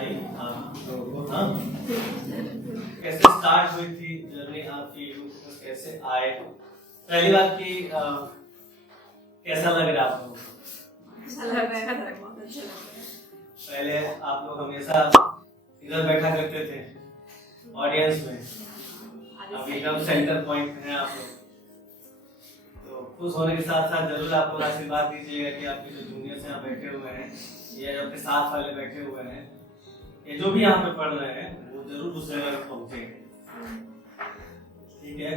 आई आप लोगों को। हाँ, कैसे स्टार्ट हुई थी जर्नी आपकी, कैसे आए, पहली बात की कैसा लग रहा है आप लोगों को? अच्छा लग रहा है, बहुत अच्छा लग रहा है। पहले आप लोग हमेशा इधर बैठा करते थे ऑडियंस में, अब एकदम सेंटर पॉइंट में हैं आप लोग, तो खुश होने के साथ साथ जरूर आप लोग आशीर्वाद दीजिएगा कि आपके जो जूनियर्स यहाँ बैठे हुए हैं या जो आपके साथ वाले बैठे हुए हैं ये जो भी यहाँ पे पढ़ रहे हैं वो जरूर उस लेवल पर पहुंचेंगे। ठीक है,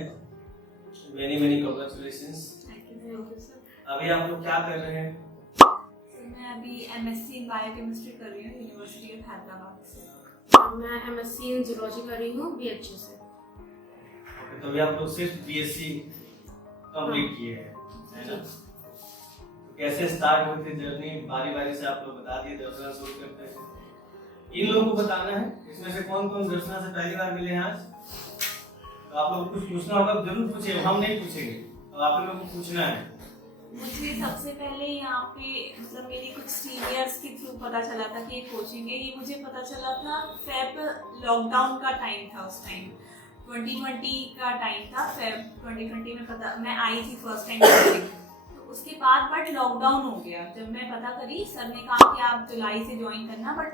मेनी मेनी कांग्रेचुलेशंस। अभी आप लोग क्या कर रहे हैं? मैं अभी एमएससी इन बायोकेमिस्ट्री कर रही हूँ यूनिवर्सिटी ऑफ हैदराबाद से। मैं एमएससी इन जूलॉजी कर रही हूँ बीएचयू से। तो अभी आप लोग सिर्फ बीएससी कंप्लीट किए हैं, है ना? कैसे स्टार्ट हुई थी जर्नी, बारी बारी से आप लोग बता दिए, दर्शना शुरू करते हैं। इन लोगों को बताना है इसमें से कौन कौन दर्शना से पहली बार मिले हैं आज। तो आप लोग कुछ पूछना होगा जरूर पूछिए, हम नहीं पूछेंगे, तो आप लोगों को पूछना है। मुझे सबसे पहले यहाँ पे मतलब मेरी कुछ सीनियर्स के थ्रू पता चला था कि कोचिंग है, ये मुझे पता चला था फेब लॉकडाउन का टाइम था, उस टाइम 2020 का टाइम था, फेब 2020 में पता मैं आई थी फर्स्ट टाइम। तो उसके बाद बट लॉकडाउन हो गया। जब मैं पता करी सर ने कहा कि आप जुलाई से ज्वाइन करना, बट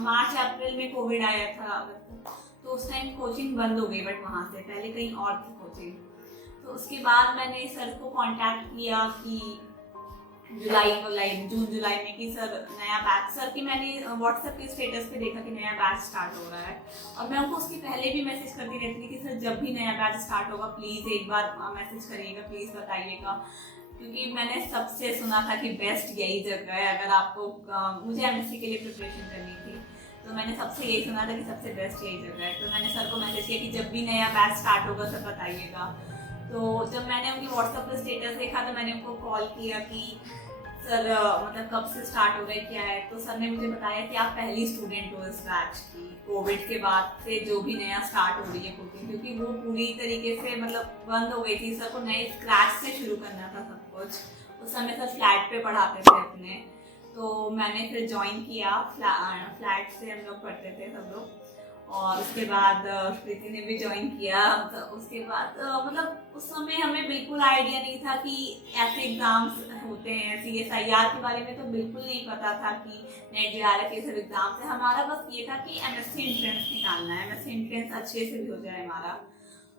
मार्च अप्रैल में कोविड आया था तो उस टाइम कोचिंग बंद हो गई, बट वहाँ से पहले कहीं और थी कोचिंग। तो उसके बाद मैंने सर को कांटेक्ट किया कि जून जुलाई में कि सर नया बैच, सर की मैंने व्हाट्सएप के स्टेटस पे देखा कि नया बैच स्टार्ट हो रहा है, और मैं उनको उसके पहले भी मैसेज करती रहती थी कि सर जब भी नया बैच स्टार्ट होगा प्लीज़ एक बार मैसेज करिएगा, प्लीज़ बताइएगा, क्योंकि मैंने सबसे सुना था कि बेस्ट यही जगह है अगर आपको मुझे एमएससी के लिए प्रिपरेशन करनी थी, तो मैंने सबसे यही सुना था कि सबसे बेस्ट यही जगह है। तो मैंने सर को मैसेज किया कि जब भी नया बैच स्टार्ट होगा सर बताइएगा। तो जब मैंने उनकी व्हाट्सएप पर स्टेटस देखा तो मैंने उनको कॉल किया कि सर मतलब कब से स्टार्ट हो रहा है, क्या है। तो सर ने मुझे बताया कि आप पहली स्टूडेंट हो इस बैच की, कोविड के बाद से जो भी नया स्टार्ट हो रही है कुकिंग, क्योंकि वो पूरी तरीके से मतलब बंद हो गई थी। सर को नए स्क्रैच से शुरू करना था सब कुछ। उस समय सर फ्लैट पे पढ़ाते थे अपने, तो मैंने फिर ज्वाइन किया, फ्लैट से हम लोग पढ़ते थे सब लोग। और उसके बाद प्रीति ने भी ज्वाइन किया। तो उसके बाद मतलब उस समय हमें बिल्कुल आइडिया नहीं था कि ऐसे एग्ज़ाम्स होते हैं, CSIR के बारे में तो बिल्कुल नहीं पता था कि नेट JRF ये सब एग्ज़ाम्स है। हमारा बस ये था कि MSc एंट्रेंस निकालना है, MSc एंट्रेंस अच्छे से भी हो जाए हमारा,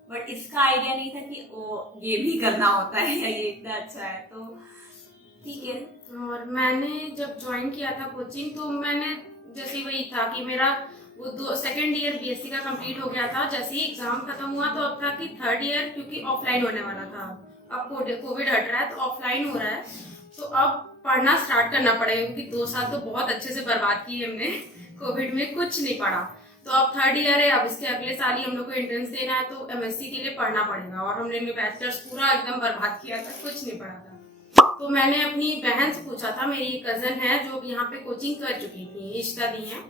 बट इसका आइडिया नहीं था कि ओ ये भी करना होता है या ये इतना अच्छा है। तो ठीक है। और मैंने जब ज्वाइन किया था कोचिंग तो मैंने जैसे वही था कि मेरा वो सेकेंड ईयर बीएससी का कंप्लीट हो गया था। जैसे ही एग्जाम खत्म हुआ तो अब था कि थर्ड ईयर क्योंकि ऑफलाइन होने वाला था, अब कोविड हट रहा है तो ऑफलाइन हो रहा है, तो अब पढ़ना स्टार्ट करना पड़ेगा क्योंकि 2 साल तो बहुत अच्छे से बर्बाद किए हमने, कोविड में कुछ नहीं पढ़ा। तो अब थर्ड ईयर है, अब इसके अगले साल ही हम लोग को एंट्रेंस देना है, तो एमएससी के लिए पढ़ना पड़ेगा। और हमने बैचलर्स पूरा एकदम बर्बाद किया था, कुछ नहीं पढ़ा था। तो मैंने अपनी बहन से पूछा था, मेरी कजन है जो यहाँ पे कोचिंग कर चुकी थी, इश्ता दी है,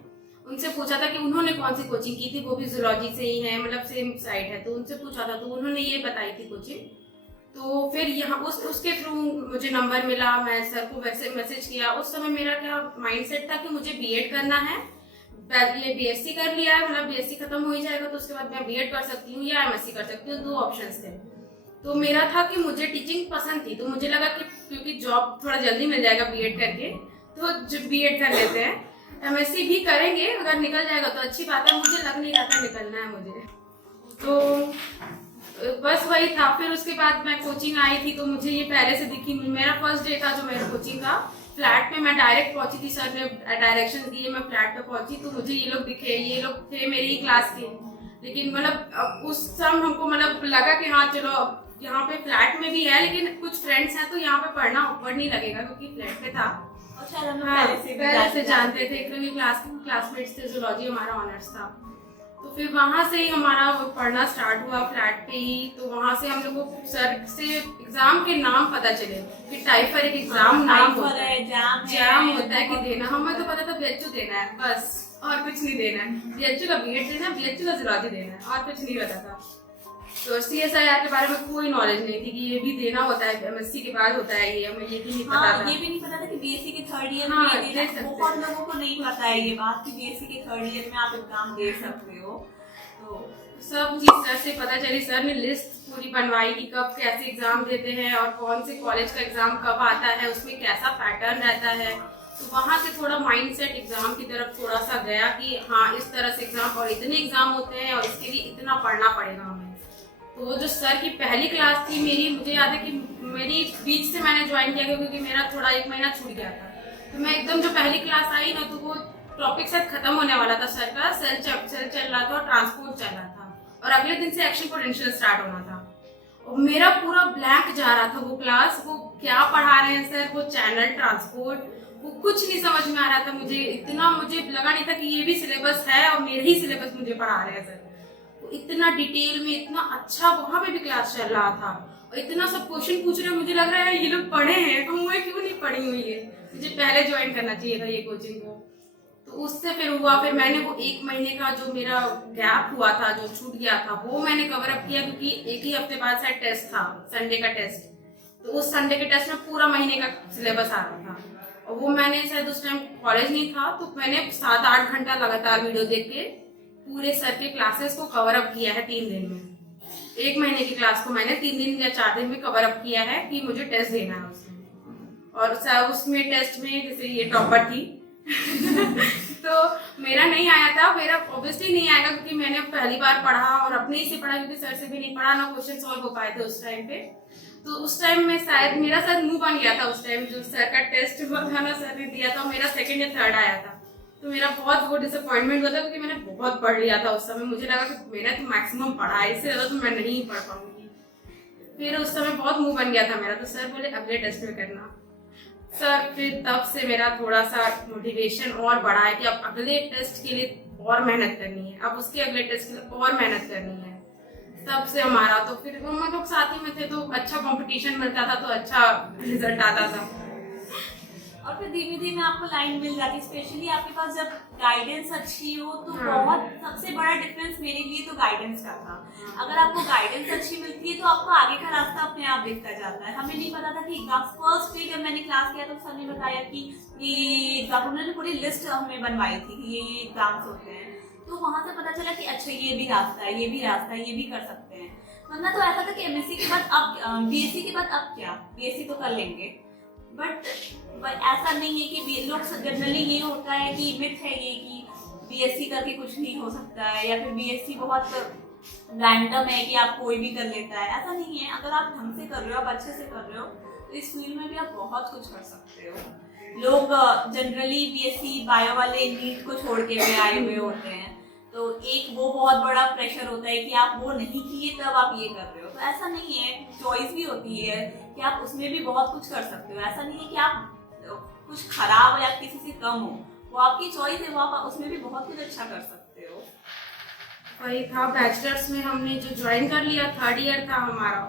उनसे पूछा था कि उन्होंने कौन सी कोचिंग की थी, वो भी जूलॉजी से ही है, मतलब सेम साइड है। तो उनसे पूछा था तो उन्होंने ये बताई थी कोचिंग। तो फिर यहाँ उसके थ्रू मुझे नंबर मिला, मैं सर को वैसे मैसेज किया। उस समय मेरा क्या माइंडसेट था कि मुझे बीएड करना है, ये बीएससी कर लिया है, मतलब बीएससी खत्म हो ही जाएगा तो उसके बाद मैं बीएड कर सकती हूँ या एमएससी कर सकती हूँ, 2 ऑप्शंस थे। तो मेरा था कि मुझे टीचिंग पसंद थी, तो मुझे लगा कि क्योंकि जॉब थोड़ा जल्दी मिल जाएगा बीएड करके, तो बीएड कर लेते हैं। एमएससी भी करेंगे, अगर निकल जाएगा तो अच्छी बात है, मुझे लग नहीं रहा था निकलना है मुझे, तो बस वही था। फिर उसके बाद मैं कोचिंग आई थी तो मुझे ये पहले से दिखी, मेरा फर्स्ट डे था जो मेरा कोचिंग का, फ्लैट पे मैं डायरेक्ट पहुंची थी, सर ने डायरेक्शन दिए, मैं फ्लैट पे पहुंची तो मुझे ये लोग दिखे, ये लोग थे मेरी ही क्लास के। लेकिन मतलब उस समय हमको मतलब लगा कि हाँ चलो यहाँ पे फ्लैट में भी है, लेकिन कुछ फ्रेंड्स हैं तो यहाँ पे पढ़ना ऊपर नहीं लगेगा क्योंकि फ्लैट पे था। हाँ, पहले से जानते थे, इतने क्लासमेट्स थे, जूलॉजी हमारा ऑनर्स था। तो फिर वहाँ से ही हमारा पढ़ना स्टार्ट हुआ फ्लैट पे ही। तो वहाँ से हम लोग को सर से एग्जाम के नाम पता चले कि टाइफर एक एग्जाम नाम होता है, एग्जाम होता है कि देना, हमें तो पता था बीएचयू देना है बस, और कुछ नहीं देना है, बीएचयू का बीएड देना है, बीएचयू का जूलॉजी देना है, और कुछ नहीं पता था। तो CSIR के बारे में कोई नॉलेज नहीं थी कि ये भी देना होता है, MSc के बाद होता है, ये हमें ये भी नहीं पता हाँ, था। ये भी नहीं पता था कि BSc के थर्ड ईयर हाँ, में ये दे देना। सकते बहुत हैं। लोगों को नहीं पता है ये बात कि BSc के थर्ड ईयर में आप एग्जाम दे सकते हो। तो सब चीज सर से पता चली, सर ने लिस्ट पूरी बनवाई कि कब कैसे एग्जाम देते हैं और कौन से कॉलेज का एग्जाम कब आता है, उसमें कैसा पैटर्न रहता है। तो वहाँ से थोड़ा माइंडसेट एग्जाम की तरफ थोड़ा सा गया कि हाँ इस तरह से एग्जाम और इतने एग्जाम होते हैं और इसके लिए इतना पढ़ना पड़ेगा हमें। तो वो जो सर की पहली क्लास थी मेरी, मुझे याद है कि मेरी बीच से मैंने ज्वाइन किया क्योंकि मेरा थोड़ा 1 महीना छूट गया था। तो मैं एकदम जो पहली क्लास आई ना, तो वो टॉपिक शायद खत्म होने वाला था सर का, सेल चल रहा था और ट्रांसपोर्ट चल रहा था और अगले दिन से एक्शन पोटेंशियल स्टार्ट होना था। और मेरा पूरा ब्लैंक जा रहा था वो क्लास, वो क्या पढ़ा रहे हैं सर, वो चैनल ट्रांसपोर्ट, वो कुछ नहीं समझ में आ रहा था मुझे। इतना मुझे लगा नहीं था कि ये भी सिलेबस है और मेरे ही सिलेबस मुझे पढ़ा रहे हैं सर। वो इतना डिटेल में, इतना अच्छा वहां पे भी क्लास चल रहा था और इतना सब क्वेश्चन पूछ रहे हैं, मुझे लग रहा है ये लोग पढ़े हैं तो मैं क्यों नहीं पढ़ी हुई है, मुझे पहले ज्वाइन करना चाहिए था ये कोचिंग को। तो उससे फिर हुआ, फिर मैंने वो 1 महीने का जो मेरा गैप हुआ था, जो छूट गया था, वो मैंने कवर अप किया क्योंकि 1 ही हफ्ते बाद शायद टेस्ट था, संडे का टेस्ट। तो उस संडे के टेस्ट में पूरा महीने का सिलेबस आ रहा था और वो मैंने शायद उस टाइम कॉलेज नहीं था, तो मैंने 7-8 घंटा लगातार वीडियो देख के पूरे सर के क्लासेस को कवर अप किया है 3 दिन में। 1 महीने की क्लास को मैंने 3 दिन या 4 दिन में कवर अप किया है कि मुझे टेस्ट देना है उसमें। और सर उसमें टेस्ट में जैसे ये टॉपर थी तो मेरा नहीं आया था, मेरा ऑब्वियसली नहीं आएगा क्योंकि मैंने पहली बार पढ़ा और अपने ही से पढ़ा, क्योंकि सर से भी नहीं पढ़ा, ना क्वेश्चन सॉल्व हो पाए थे उस टाइम पे। तो उस टाइम में शायद मेरा सर मुंह बन गया था उस टाइम, जो सर का टेस्ट हुआ था ना, सर ने दिया था, मेरा 2nd या 3rd आया था। तो मेरा बहुत वो डिसअपॉइंटमेंट हुआ था क्योंकि मैंने बहुत पढ़ लिया था उस समय, मुझे लगा कि मैंने तो मैक्सिमम पढ़ा है, इससे ज्यादा तो मैं नहीं पढ़ पाऊंगी। फिर उस समय बहुत मुंह बन गया था मेरा, तो सर बोले अगले टेस्ट में करना। सर फिर तब से मेरा थोड़ा सा मोटिवेशन और बढ़ा है कि अब अगले टेस्ट के लिए और मेहनत करनी है, अब उसके अगले टेस्ट के लिए और मेहनत करनी है। तब से हमारा तो फिर वो हम लोग साथ ही में थे तो अच्छा कंपटीशन मिलता था तो अच्छा रिजल्ट आता था। और फिर धीमे धीमे आपको लाइन मिल जाती, स्पेशली आपके पास जब गाइडेंस अच्छी हो तो बहुत सबसे बड़ा डिफरेंस मेरे लिए तो गाइडेंस का था। अगर आपको गाइडेंस अच्छी मिलती है तो आपको आगे का रास्ता अपने आप दिखता जाता है। हमें नहीं पता था कि एग्जाम फर्स्ट डे जब मैंने क्लास किया तो सर ने बताया कि ये एग्जाम, उन्होंने पूरी लिस्ट हमें बनवाई थी कि ये एग्जाम्स होते हैं, तो वहां से पता चला कि अच्छा ये भी रास्ता है, ये भी रास्ता है, ये भी कर सकते हैं। वरना तो ऐसा था कि MSc के बाद अब BSc के बाद अब क्या, BSc तो कर लेंगे, बट ऐसा नहीं है कि लोग जनरली ये होता है कि मिथ है ये कि BSc करके कुछ नहीं हो सकता है या फिर BSc बहुत रैंडम है कि आप कोई भी कर लेता है। ऐसा नहीं है, अगर आप ढंग से कर रहे हो, आप अच्छे से कर रहे हो तो इस फील्ड में भी आप बहुत कुछ कर सकते हो। लोग जनरली BSc बायो वाले नीट को छोड़ के भी आए हुए होते हैं, तो एक वो बहुत बड़ा प्रेशर होता है कि आप वो नहीं किए तब आप ये कर रहे हो। तो ऐसा नहीं है, चॉइस भी होती है कि आप उसमें भी बहुत कुछ कर सकते हो। ऐसा नहीं है कि आप कुछ खराब हो या किसी से कम हो, वो आपकी चॉइस है, वो आप उसमें भी बहुत कुछ अच्छा कर सकते हो। वही था, बैचलर्स में हमने जो ज्वाइन कर लिया, 3rd ईयर था हमारा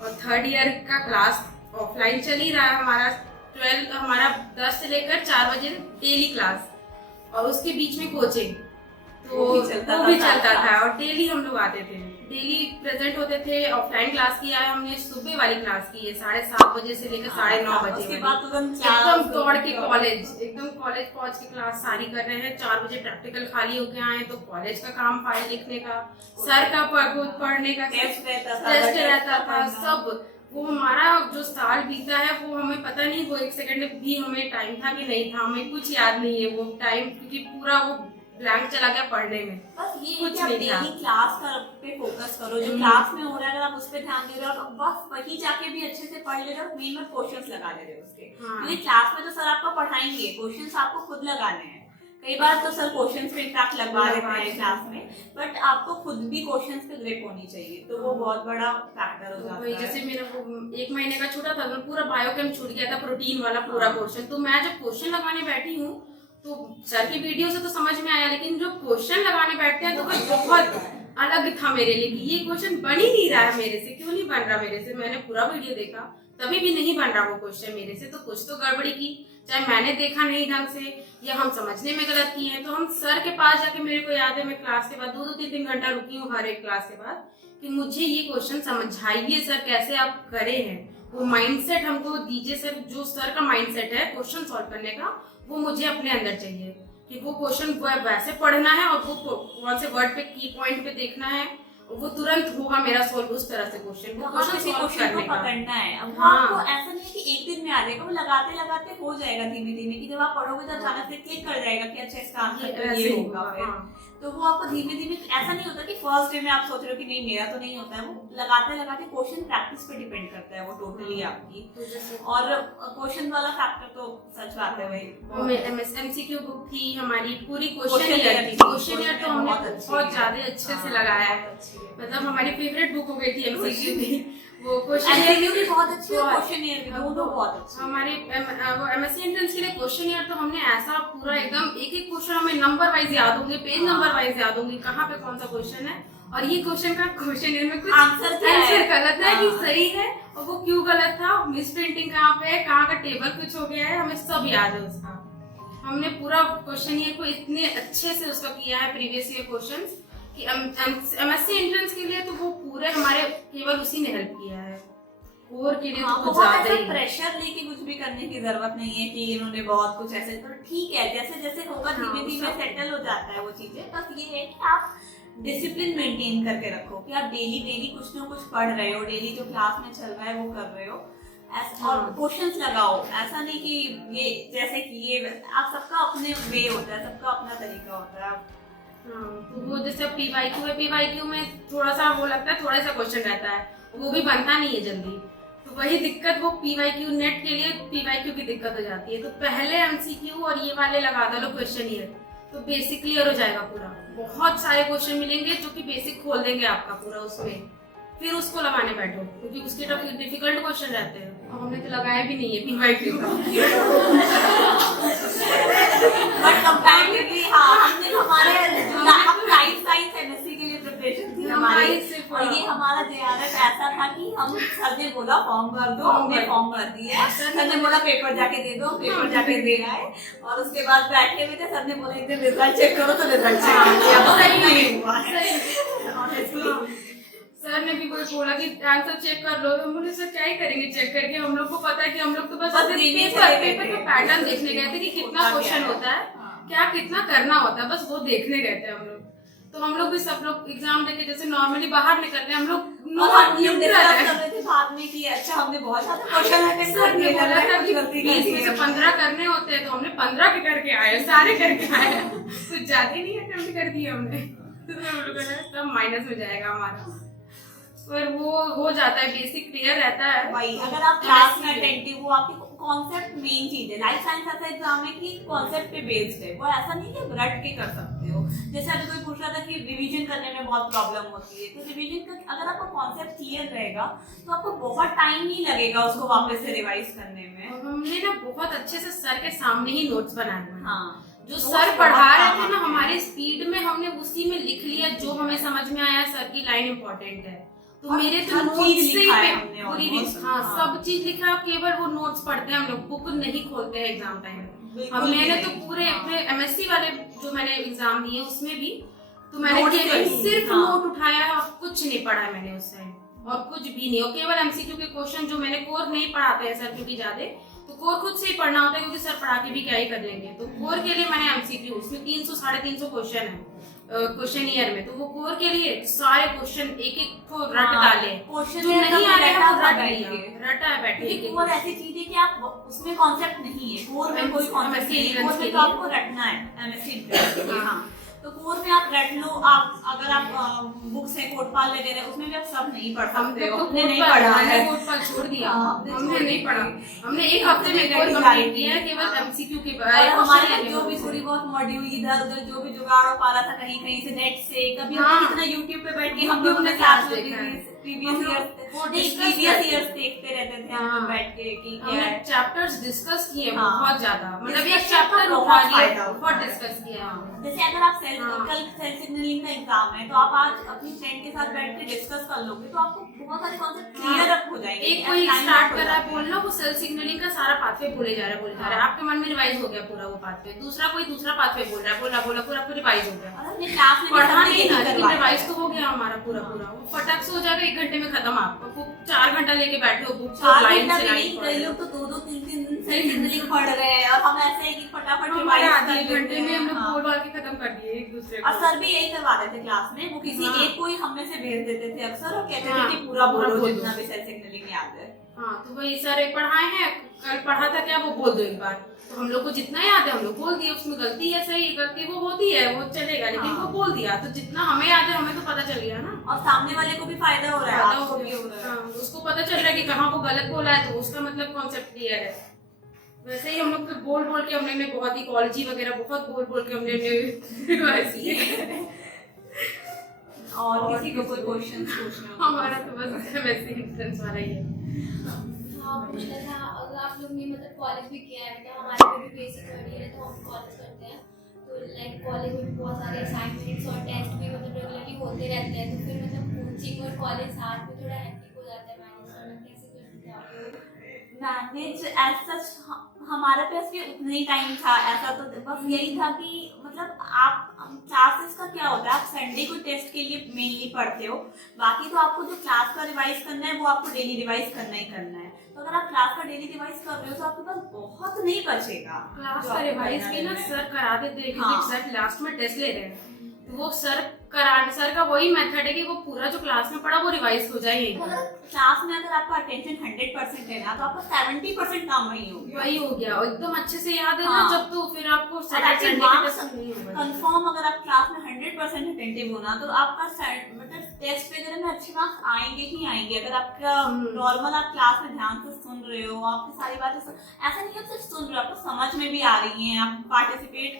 और 3rd ईयर का क्लास ऑफलाइन चल ही रहा है हमारा। 12 हमारा 10 से लेकर 4 बजे डेली क्लास और उसके बीच में कोचिंग, तो वो भी चलता था और डेली हम लोग आते थे, डेली प्रेजेंट होते थे। ऑफलाइन क्लास किया है हमने, सुबह वाली क्लास की है 7:30 बजे से लेकर 9:30 बजे, उसके बाद एकदम दौड़ के कॉलेज, एकदम कॉलेज पहुंच के क्लास सारी कर रहे हैं। 4 बजे प्रैक्टिकल खाली होके आए तो कॉलेज का काम, फाइल लिखने का, सर का पढ़ने का टेस्ट रहता था, सब वो हमारा जो साल बीता है वो हमें पता नहीं, वो 1 सेकंड भी हमें टाइम था कि नहीं था, हमें कुछ याद नहीं है वो टाइम, क्योंकि पूरा वो ब्लैंक चला गया पढ़ने में। बस ये कुछ कि आप नहीं था। डेली क्लास पे फोकस करो, जो क्लास में हो रहा है अगर आप उस पर ध्यान दे रहे हो और बस वही जाके भी अच्छे से पढ़ ले रहे हो, मेन में क्वेश्चंस लगा ले रहे हो उसके, क्योंकि क्लास में तो सर आपको पढ़ाएंगे, क्वेश्चंस आपको खुद लगाने हैं। कई बार तो सर क्वेश्चंस पे इंटैक्ट लगवा देते हैं क्लास में, बट आपको खुद भी क्वेश्चंस पे ग्रिप होनी चाहिए, तो वो बहुत बड़ा फैक्टर हो जाता है। जैसे मेरा वो 1 महीने का छूटा था, पूरा बायोकेम छूट गया था, प्रोटीन वाला पूरा पोर्शन। तो मैं जब क्वेश्चन लगाने बैठी हूँ तो सर की वीडियो से तो समझ में आया, लेकिन जो क्वेश्चन लगाने बैठते हैं तो वो बहुत अलग था मेरे लिए कि ये क्वेश्चन बन ही नहीं रहा है मेरे से, क्यों नहीं बन रहा मेरे से। मैंने पूरा वीडियो देखा तभी भी नहीं बन रहा वो क्वेश्चन मेरे से, तो कुछ तो गड़बड़ी की। चाहे मैंने देखा नहीं ढंग से या हम समझने में गलत किए हैं, तो हम सर के पास जाके, मेरे को याद है मैं क्लास के बाद 2-3 घंटा रुकी हूँ हर एक क्लास के बाद कि मुझे ये क्वेश्चन समझाइए सर, कैसे आप करे हैं, वो माइंडसेट हमको दीजिए सर, जो सर का माइंडसेट है क्वेश्चन सॉल्व करने का वो मुझे अपने अंदर चाहिए कि वो क्वेश्चन वैसे पढ़ना है और वो कौन से वर्ड पे की पॉइंट पे देखना है, वो तुरंत होगा मेरा सॉल्व उस तरह से क्वेश्चन को क्वेश्चन को पकड़ना है। अब हाँ। आपको ऐसा नहीं कि एक दिन में आ जाएगा, वो लगाते लगाते हो जाएगा धीमे धीमे, कि जब आप पढ़ोगे तो अचानक से क्लिक कर जाएगा कि अच्छा इसका आंसर ये होगा फिर। तो वो आपको धीमे धीमे, ऐसा नहीं होता कि फर्स्ट डे में आप सोच रहे हो कि नहीं मेरा तो नहीं होता है, वो लगाते लगाते क्वेश्चन प्रैक्टिस पे डिपेंड करता है वो टोटली आपकी। और क्वेश्चन वाला फैक्टर तो सच बात है भाई, एमसीक्यू बुक थी हमारी, पूरी क्वेश्चन ईयर तो हमने बहुत ज्यादा अच्छे से लगाया है, मतलब हमारी फेवरेट बुक हो गई थी एमसीक्यू की। वो क्वेश्चन भी बहुत अच्छी है, क्वेश्चन ईयर भी दोनों बहुत अच्छे। हमारे एमएससी एंट्रेंस के लिए क्वेश्चन ईयर तो हमने ऐसा पूरा एकदम एक एक क्वेश्चन हमें नंबर वाइज याद होंगे, पेज नंबर वाइज याद होंगे, कहाँ पे कौन सा क्वेश्चन है और ये क्वेश्चन का क्वेश्चन ईयर में कुछ आंसर गलत है कि सही है और वो क्यों गलत था, मिस प्रिंटिंग कहाँ पे है, कहाँ का टेबल कुछ हो गया है, हमें सब याद है उसका। हमने पूरा क्वेश्चन ईयर को इतने अच्छे से उसका किया है प्रीवियस ईयर क्वेश्चंस कि एमएससी एंट्रेंस के लिए तो वो पूरे हमारे केवल उसी ने हेल्प किया है, कोर के लिए तो कुछ ज्यादा ही प्रेशर लेके कुछ भी करने की जरूरत नहीं है कि इन्होंने बहुत कुछ ऐसे, तो ठीक है जैसे जैसे होगा धीमे धीमे सेटल हो जाता है वो चीजें। बस ये है कि आप डिसिप्लिन मेंटेन करके रखो कि आप डेली डेली कुछ ना कुछ पढ़ रहे हो, डेली जो क्लास में चल रहा है वो कर रहे हो, और क्वेश्चंस लगाओ। ऐसा नहीं कि ये जैसे कि ये आप सबका अपने वे होता है, सबका अपना तरीका होता है। तो वो जैसे पीवाईक्यू है, पीवाईक्यू में थोड़ा सा वो लगता है, थोड़ा सा क्वेश्चन रहता है, वो भी बनता नहीं है जल्दी, तो वही दिक्कत वो पीवाईक्यू नेट के लिए पीवाईक्यू की दिक्कत हो जाती है। तो पहले एमसीक्यू और ये वाले लगा दो क्वेश्चन ईयर, तो बेसिक क्लियर हो जाएगा पूरा। बहुत सारे क्वेश्चन मिलेंगे जो कि बेसिक खोल देंगे आपका पूरा उसमें, फिर उसको लगाने बैठो क्योंकि उसके डिफिकल्ट क्वेश्चन रहते हैं, और हमने तो लगाया भी नहीं है पीवाईक्यू बट कंपैरेटिवली हमने हमारे लाइफ साइंस एमएससी के लिए प्रिपरेशन थी हमारी, और ये हमारा जेआरएफ ऐसा था कि हम सर ने बोला फॉर्म भर दो, हमने फॉर्म भर दिया, सर ने बोला पेपर जाके दे दो, पेपर जाके दे आए, और उसके बाद बैठे हुए थे, सर ने बोला एक दिन रिजल्ट चेक करो, तो रिजल्ट चेक किया, तो सही नहीं हुआ ऑनेस्टली। सर ने भी कोई बोला कि आंसर चेक कर लो, तो बोले सर क्या ही करेंगे चेक करके, हम लोग को पता है कि हम लोग तो बस पेपर का पैटर्न देखने गए थे कि कितना क्वेश्चन होता है, क्या कितना करना होता है, बस वो देखने गए थे हम लोग। तो हम लोग भी सब लोग एग्जाम देके जैसे नॉर्मली बाहर निकलते हैं, हम लोग बाद में कि अच्छा हमने बहुत ज्यादा क्वेश्चन अटेम्प्ट कर दिए, लग रहा है कि गलती कर दी है, 15 करने होते हैं तो हमने 15 के करके आए, सारे करके आए, कुछ ज्यादा नहीं अटेम्प्ट कर दिए हमने, तो हम लोग सब माइनस में जाएगा हमारा, पर वो हो जाता है, बेसिक क्लियर रहता है भाई। अगर आप क्लास में अटेंटिव हो, आपकी कॉन्सेप्ट मेन चीज है। लाइफ साइंस ऐसा एग्जाम है कि कॉन्सेप्ट पे बेस्ड है, वो ऐसा नहीं कि रट के कर सकते हो। जैसे अभी कोई पूछ रहा था कि रिवीजन करने में बहुत प्रॉब्लम होती है, तो रिवीजन का अगर आपका कॉन्सेप्ट क्लियर रहेगा तो आपको बहुत टाइम नहीं लगेगा उसको वापस से रिवाइज करने में। हमने ना बहुत अच्छे से सर के सामने ही नोट्स बनाए हैं। हाँ, जो सर पढ़ा रहे थे ना हमारे स्पीड में, हमने उसी में लिख लिया जो हमें समझ में आया, सर की लाइन इम्पोर्टेंट है, तो मेरे तो नोट्स से पूरी हाँ सब चीज लिखा, केवल वो नोट्स पढ़ते हैं हम लोग, बुक नहीं खोलते हैं एग्जाम टाइम में। हम मैंने तो पूरे अपने एमएससी वाले जो मैंने एग्जाम दिए उसमें भी तो मैंने केवल सिर्फ नोट उठाया है और कुछ नहीं पढ़ा मैंने उस टाइम, और कुछ भी नहीं, और केवल एमसीक्यू के क्वेश्चन जो मैंने कोर नहीं पढ़ाते हैं सर क्योंकि ज्यादा, तो कोर खुद से ही पढ़ना होता है क्योंकि सर पढ़ा के भी क्या ही कर लेंगे, तो कोर के लिए मैंने एमसीक्यू, उसमें 300-350 क्वेश्चन है क्वेश्चन ईयर में, तो वो कोर के लिए सारे क्वेश्चन एक एक को रट डाले, क्वेश्चन नहीं आ रहा है वो रट लिया, रटा है बैठे। कोर ऐसी चीज है कि आप उसमें कॉन्सेप्ट नहीं है, कोर में कोई कॉन्सेप्ट नहीं है, कोर में तो आपको रटना है एमएससी। हाँ, तो कोर में आप रट लो। आप अगर आप बुक से कोटपाल ले रहे हैं उसमें भी आप सब नहीं पढ़ सकते हो, हमने नहीं पढ़ा है, कोटपाल छोड़ दिया, हमने नहीं पढ़ा, हमने एक हफ्ते में कोर कंप्लीट किया है केवल एमसीक्यू के बारे में। हमारे जो भी थोड़ी बहुत मॉड्यूल इधर उधर जो भी जुगाड़ हो पा रहा था कहीं कहीं से नेट से, कभी कितना यूट्यूब पे बैठ के हम लोग ने क्लास प्रीवियस ईयर्स देखते रहते थे हम लोग बैठ के कि क्या है, चैप्टर्स डिस्कस किए बहुत ज्यादा, मतलब एक चैप्टर उठा लिया, बहुत डिस्कस किया। जैसे अगर आप सेल सिग्नलिंग का एग्जाम है, तो आप आज अपनी फ्रेंड के साथ बैठ के डिस्कस कर लोगे तो आपको बहुत सारे कॉन्सेप्ट क्लियर अप हो जाएंगे। एक कोई स्टार्ट कर रहा है बोलना, वो सेल्फ सिग्नलिंग का सारा पाथवे बोले जा रहा है, आपके मन में रिवाइज हो गया पूरा वो पाथवे। दूसरा कोई दूसरा पाथवे बोल रहा है, बोला पूरा आपको रिवाइज हो गया। पढ़ा नहीं था लेकिन रिवाइज तो हो गया हमारा पूरा। वो फटाक से हो जाएगा, 1 घंटे में खत्म। आपको 4 घंटा लेके बैठे हो बुक को लाइन से लाइन, कई लोग तो 2-2 3-3 दिन से सिग्नलिंग पढ़ रहे हैं और हम ऐसे है कि फटाफट हमारे रिवाइज आधे कर घंटे में हम लोग हाँ। बोल बाल के खत्म कर दिए एक दूसरे को। और सर भी यही करवा रहे थे क्लास में, वो किसी हाँ। एक को ही हम में से भेज देते थे अक्सर और कहते हाँ। थे कि पूरा बोलो बोलो। जितना भी सेल्फ सिग्नलिंग याद है। हाँ, तो वही सर एक पढ़ाए हैं, कल पढ़ा था क्या वो बोल दो एक बार, तो हम लोग को जितना याद है हम लोग बोल दिए। उसमें गलती है सही, गलती वो होती है वो चलेगा, लेकिन हाँ। वो बोल दिया तो जितना हमें याद है हमें तो पता चल गया ना। और सामने वाले को भी फायदा हो रहा है, फायदा आपको हो भी हो रहा है। हाँ, उसको पता चल रहा है कि कहाँ वो गलत बोला है, तो उसका मतलब कॉन्सेप्ट क्लियर है। वैसे ही हम लोग तो बोल के हमने बहुत इकोलॉजी वगैरह बहुत बोल के हमने और किसी को कोई क्वेश्चन पूछना हो हमारा तो बस वैसे ही इंट्रेंस वाला ही है। हाँ, पूछना था अगर आप लोग ने मतलब कॉलेज भी किया है, तो हमारे पे भी बेसिक ईयर है तो हम कॉलेज करते हैं, तो लाइक कॉलेज में बहुत सारे असाइनमेंट्स और टेस्ट भी मतलब रेगुलरली होते रहते हैं, तो फिर मतलब कोचिंग और कॉलेज साथ में थोड़ा हेक्टिक हो जाता है मैनेज करना, कैसे करते हैं आप लोग? मैनेज एज सच हमारे पास भी उतना ही टाइम था। ऐसा तो बस यही था कि मतलब आप क्लासेस का क्या होता है, आप संडे को टेस्ट के लिए मेनली पढ़ते हो, बाकी तो आपको जो क्लास का रिवाइज करना है वो आपको डेली रिवाइज करना ही करना है। तो अगर आप क्लास का डेली रिवाइज कर रहे हो तो आपके पास बहुत नहीं बचेगा। क्लास का रिवाइज भी ना सर करा देते हैं, हाँ। क्योंकि सर लास्ट में टेस्ट ले रहे हैं, तो वो सर का वही मेथड है कि वो पूरा जो क्लास में पढ़ा वो रिवाइज हो जाए। अगर क्लास में अगर आपका अटेंशन 100% है ना, तो आपका 70% काम वही हो गया। वही हो गया और एकदम अच्छे से याद है ना हाँ। जब, तो फिर आपको कंफर्म अगर आप क्लास में 100% अटेंटिव हो ना, तो आपका मतलब टेस्ट वगैरह में अच्छे मार्क्स आएंगे ही आएंगे। अगर आपका नॉर्मल आप क्लास में ध्यान से सुन रहे हो, आपकी सारी बातें ऐसा नहीं है सिर्फ सुन रहे हो, आपको समझ में भी आ रही हैं, आप पार्टिसिपेट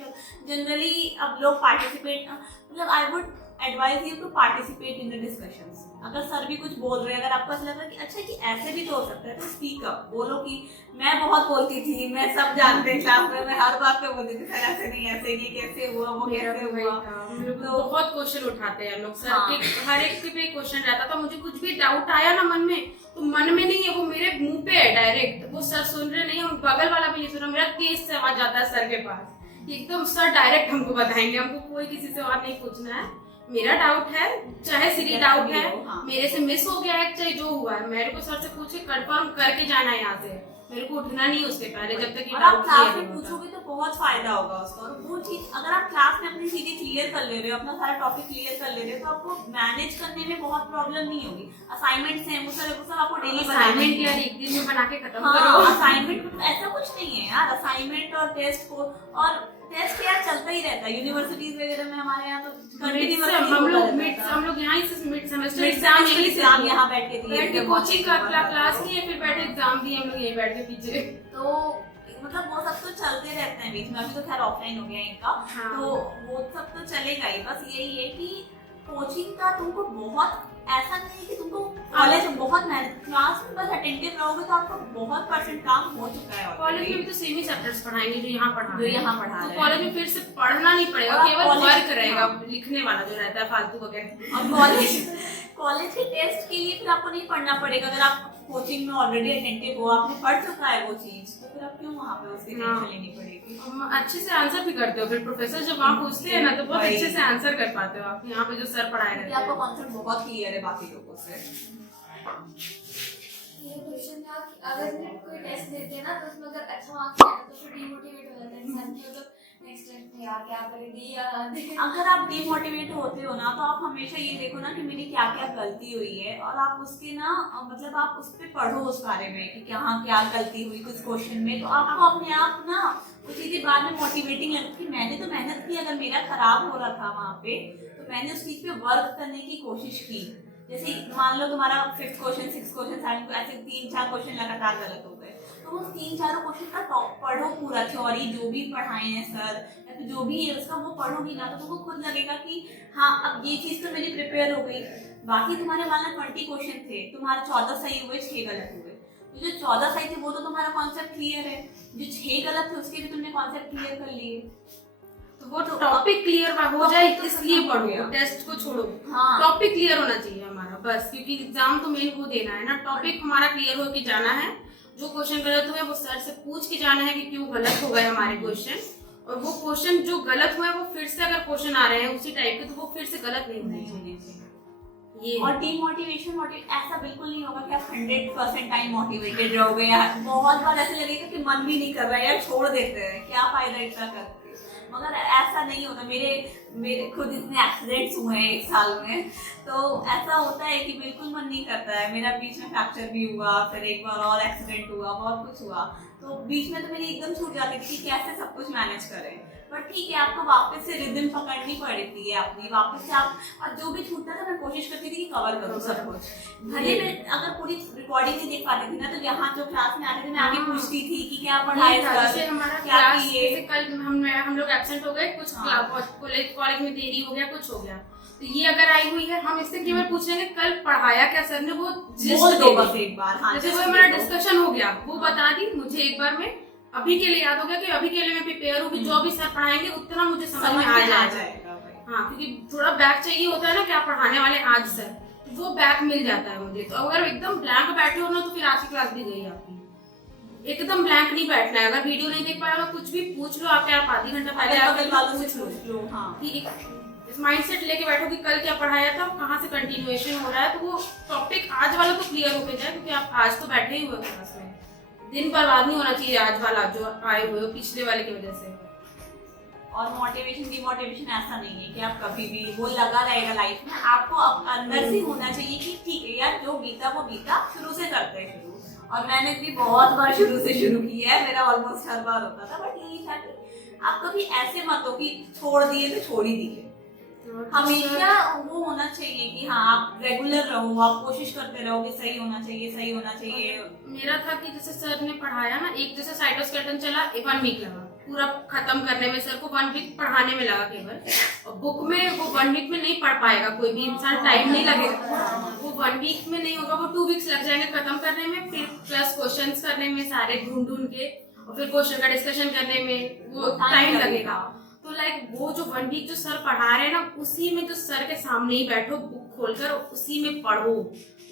जनरली अब लोग पार्टिसिपेट मतलब I would advise you to participate in the discussions. अगर सर भी कुछ बोल रहे हैं, अगर आपको ऐसा लग रहा है कि अच्छा कि ऐसे भी तो हो सकता है, तो स्पीक अप, बोलो कि मैं बहुत बोलती थी, मैं सब जानते हैं क्लास में, मैं हर बात पे बोलती थी सर ऐसे नहीं ऐसे, ये कैसे हुआ वो कैसे हुआ। तो बहुत क्वेश्चन उठाते हैं लोग सर हाँ। के, हर एक पे क्वेश्चन रहता था। मुझे कुछ भी डाउट आया ना मन में, तो मन में नहीं है, वो मेरे मुंह पे है डायरेक्ट। वो सर सुन रहे नहीं, हम बगल वाला भी नहीं सुन रहा, मेरा तेज से आवाज जाता है सर के पास, एकदम सर डायरेक्ट हमको बताएंगे, हमको कोई किसी से और नहीं पूछना है। मेरा डाउट है, चाहे सीधी डाउट है, हाँ। मेरे से मिस हो गया है, चाहे जो हुआ है, मेरे को सर से पूछ के कंफर्म करके जाना है यहाँ से, मेरे को उठना नहीं उसके पहले जब तक ये और आप डाउट क्लास क्लियर में नहीं होता। पूछोगे तो बहुत फायदा होगा उसका। और वो चीज अगर आप क्लास में अपनी चीजें क्लियर कर ले रहे हो, अपना सारा टॉपिक क्लियर कर ले रहे हो, तो आपको मैनेज करने में बहुत प्रॉब्लम नहीं होगी। असाइनमेंट्स हैं वो सब आपको डेली असाइनमेंट यार एक दिन में बना के खत्म हाँ, करो। असाइनमेंट ऐसा कुछ नहीं है यार, असाइनमेंट और टेस्ट को और टेस्ट यार चलता ही रहता है। यूनिवर्सिटीज वगैरह में हमारे यहाँ तो हम लोग यहाँ से मिड सेमेस्टर एग्जाम यहाँ बैठ के दिए बैठ के कोचिंग का क्लास किए, फिर बैठे एग्जाम दिए हम लोग यहीं बैठ के पीछे। तो मतलब वो सब तो चलते रहते हैं बीच में। अभी तो खैर ऑफलाइन हो गया इनका, हाँ। तो वो सब तो चलेगा ही। बस यही है कि कोचिंग का तुमको बहुत ऐसा नहीं है कि तुमको कॉलेज में बहुत मेहनत, क्लास में बस अटेंटिव रहोगे तो आपका बहुत % काम हो चुका है। कॉलेज में भी तो सेम ही चैप्टर्स पढ़ाएंगे जो यहाँ पढ़ा रहे हैं। कॉलेज में फिर से पढ़ना नहीं पड़ेगा, और केवल कॉलेज- वर्क रहेगा, लिखने वाला जो रहता है फालतू वगैरह। और कॉलेज के टेस्ट के लिए फिर आपको नहीं पढ़ना पड़ेगा। अगर आप कोचिंग में ऑलरेडी अटेंटिव हो, आपने पढ़ चुका है वो चीज, तो फिर आप क्यों वहाँ पे उसकी टेंशन लेनी पड़ेगी। हम अच्छे से आंसर भी करते हो, फिर प्रोफेसर जब वहाँ पूछते हैं ना तो बहुत अच्छे से आंसर कर पाते हो आप, यहाँ पे जो सर पढ़ाए रहते आपका हैं। कॉन्सेप्ट बहुत क्लियर है बाकी लोगों से। ये क्वेश्चन था कि अगर कोई टेस्ट देते हैं ना, तो उसमें अगर अच्छा मार्क्स नहीं आता तो फिर डिमोटिवेट हो जाता है इंसान कि मतलब नेक्स्ट टेस्ट में यार क्या करेंगे या अगर आप डिमोटिवेट होते हो ना, तो आप हमेशा ये देखो ना कि मेरी क्या क्या गलती हुई है, और आप उसके ना मतलब आप उस पर पढ़ो उस बारे में कि कहाँ क्या गलती हुई कुछ क्वेश्चन में, तो आपको अपने आप ना वो चीज़ें बाद में मोटिवेटिंग लगती है। मैंने तो मेहनत की, अगर मेरा खराब हो रहा था वहाँ पे तो मैंने उस चीज़ पे वर्क करने की कोशिश की। जैसे मान लो तुम्हारा 5th क्वेश्चन 6th क्वेश्चन 7 ऐसे 3-4 क्वेश्चन लगातार गलत हो गए, तो वो 3-4 क्वेश्चन का पढ़ो पूरा, थ्योरी जो भी पढ़ाए हैं सर या फिर जो भी है उसका वो पढ़ोगी ना, तो तुमको खुद लगेगा कि हाँ अब ये चीज़ तो मेरी प्रिपेयर हो गई। बाकी तुम्हारे मान लो 20 क्वेश्चन थे, तुम्हारे 14 सही हुए 6 गलत हुए, तो जो 14 सही थे वो तो तुम्हारा कॉन्सेप्ट क्लियर है, जो 6 गलत थे उसके भी तुमने कॉन्सेप्ट क्लियर कर लिए। तो वो टॉपिक क्लियर हो जाए इसलिए पढ़ो, टेस्ट को छोड़ो। हाँ। टॉपिक क्लियर होना चाहिए हमारा बस, क्योंकि एग्जाम तो मेन वो देना है ना। टॉपिक हमारा क्लियर होके जाना है, जो क्वेश्चन गलत हुए वो सर से पूछ के जाना है कि क्यों गलत हो गए हमारे क्वेश्चन, और वो क्वेश्चन जो गलत हुए वो फिर से अगर क्वेश्चन आ रहे हैं उसी टाइप के तो वो फिर से गलत नहीं होने चाहिए। ये और डीमोटिवेशन ऐसा बिल्कुल नहीं होगा कि आप 100% टाइम मोटिवेटेड रहोगे यार। बहुत बार ऐसे लगेगा कि मन भी नहीं कर रहा है यार, छोड़ देते हैं, क्या फायदा इतना करके। मगर ऐसा नहीं होता। मेरे खुद इतने एक्सीडेंट्स हुए हैं 1 साल में, तो ऐसा होता है कि बिल्कुल मन नहीं करता है। मेरा बीच में फ्रैक्चर भी हुआ, फिर एक बार और एक्सीडेंट हुआ, बहुत कुछ हुआ, तो बीच में तो मेरी एकदम छूट जाती थी कि कैसे सब कुछ मैनेज करें। पर ठीक है, आपको वापस से रिदम पकड़नी पड़ती है अपनी, वापस से आप, और जो भी छूटता था मैं कोशिश करती थी कि कवर करूँ सब कुछ। भले मैं अगर पूरी रिकॉर्डिंग नहीं देख पाती थी ना, तो यहाँ जो क्लास में आते थे मैं आगे पूछती थी कि क्या पढ़ाया जैसे हमारा क्या क्लास, किए। जैसे कल हम लोग एब्सेंट हो गए, कुछ कॉलेज में देरी हो गया, कुछ हो गया, तो ये अगर आई हुई है हम इससे केवल पूछेंगे कल पढ़ाया क्या सर ने, वो बोल दो बस एक बार। हाँ, जैसे वो हमारा डिस्कशन हो गया वो बता दी मुझे एक बार में, अभी के लिए याद हो गया कि अभी के लिए मैं प्रिपेयर हूँ कि जो भी सर पढ़ाएंगे उतना मुझे समझ में आ जाएगा। हाँ, क्योंकि थोड़ा बैक चाहिए होता है ना, क्या पढ़ाने वाले आज सर, वो बैक मिल जाता है मुझे। तो अगर एकदम ब्लैंक बैठे हो ना तो फिर आज की क्लास भी गई आपकी। एकदम ब्लैंक नहीं बैठना है। अगर वीडियो नहीं देख पाया तो कुछ भी पूछ लो, आके आप आधी घंटा पहले आके पूछ लो। हाँ, कि इस माइंडसेट लेके बैठो कि कल क्या पढ़ाया था, कहाँ से कंटिन्यूएशन हो रहा है, तो वो टॉपिक आज वाला तो क्लियर होके जाए, क्योंकि आप आज तो बैठे ही हुए क्लास में। दिन बर्बाद नहीं होना चाहिए आज वाला जो आए हुए हो पिछले वाले की वजह से। और मोटिवेशन डिमोटिवेशन ऐसा नहीं है कि आप कभी भी, वो लगा रहेगा लाइफ में। आपको अंदर से होना चाहिए कि ठीक है यार, जो बीता वो बीता, शुरू से करते हैं शुरू। और मैंने भी बहुत बार शुरू से शुरू किया है, मेरा ऑलमोस्ट हर बार होता था। बट यही था कि आप कभी ऐसे मत हो कि छोड़ दिए तो छोड़ ही दिए। हमेशा वो होना चाहिए कि हाँ, आप रेगुलर रहो, आप कोशिश करते रहो कि सही होना चाहिए, सही होना चाहिए। मेरा था कि जैसे सर ने पढ़ाया ना, एक जैसे साइटोस्केलेटन चला 1 वीक लगा पूरा खत्म करने में, सर को 1 वीक पढ़ाने में लगा केवल। और बुक में वो 1 वीक में नहीं पढ़ पाएगा कोई भी इंसान, टाइम नहीं लगेगा। वो 1 वीक में नहीं होगा, वो 2 वीक्स लग जाएंगे खत्म करने में, फिर प्लस क्वेश्चंस करने में सारे ढूंढ के, और फिर क्वेश्चन का डिस्कशन करने में वो टाइम लगेगा। तो लाइक वो जो 1 वीक जो सर पढ़ा रहे हैं ना, उसी में जो सर के सामने ही बैठो, बुक खोलकर उसी में पढ़ो,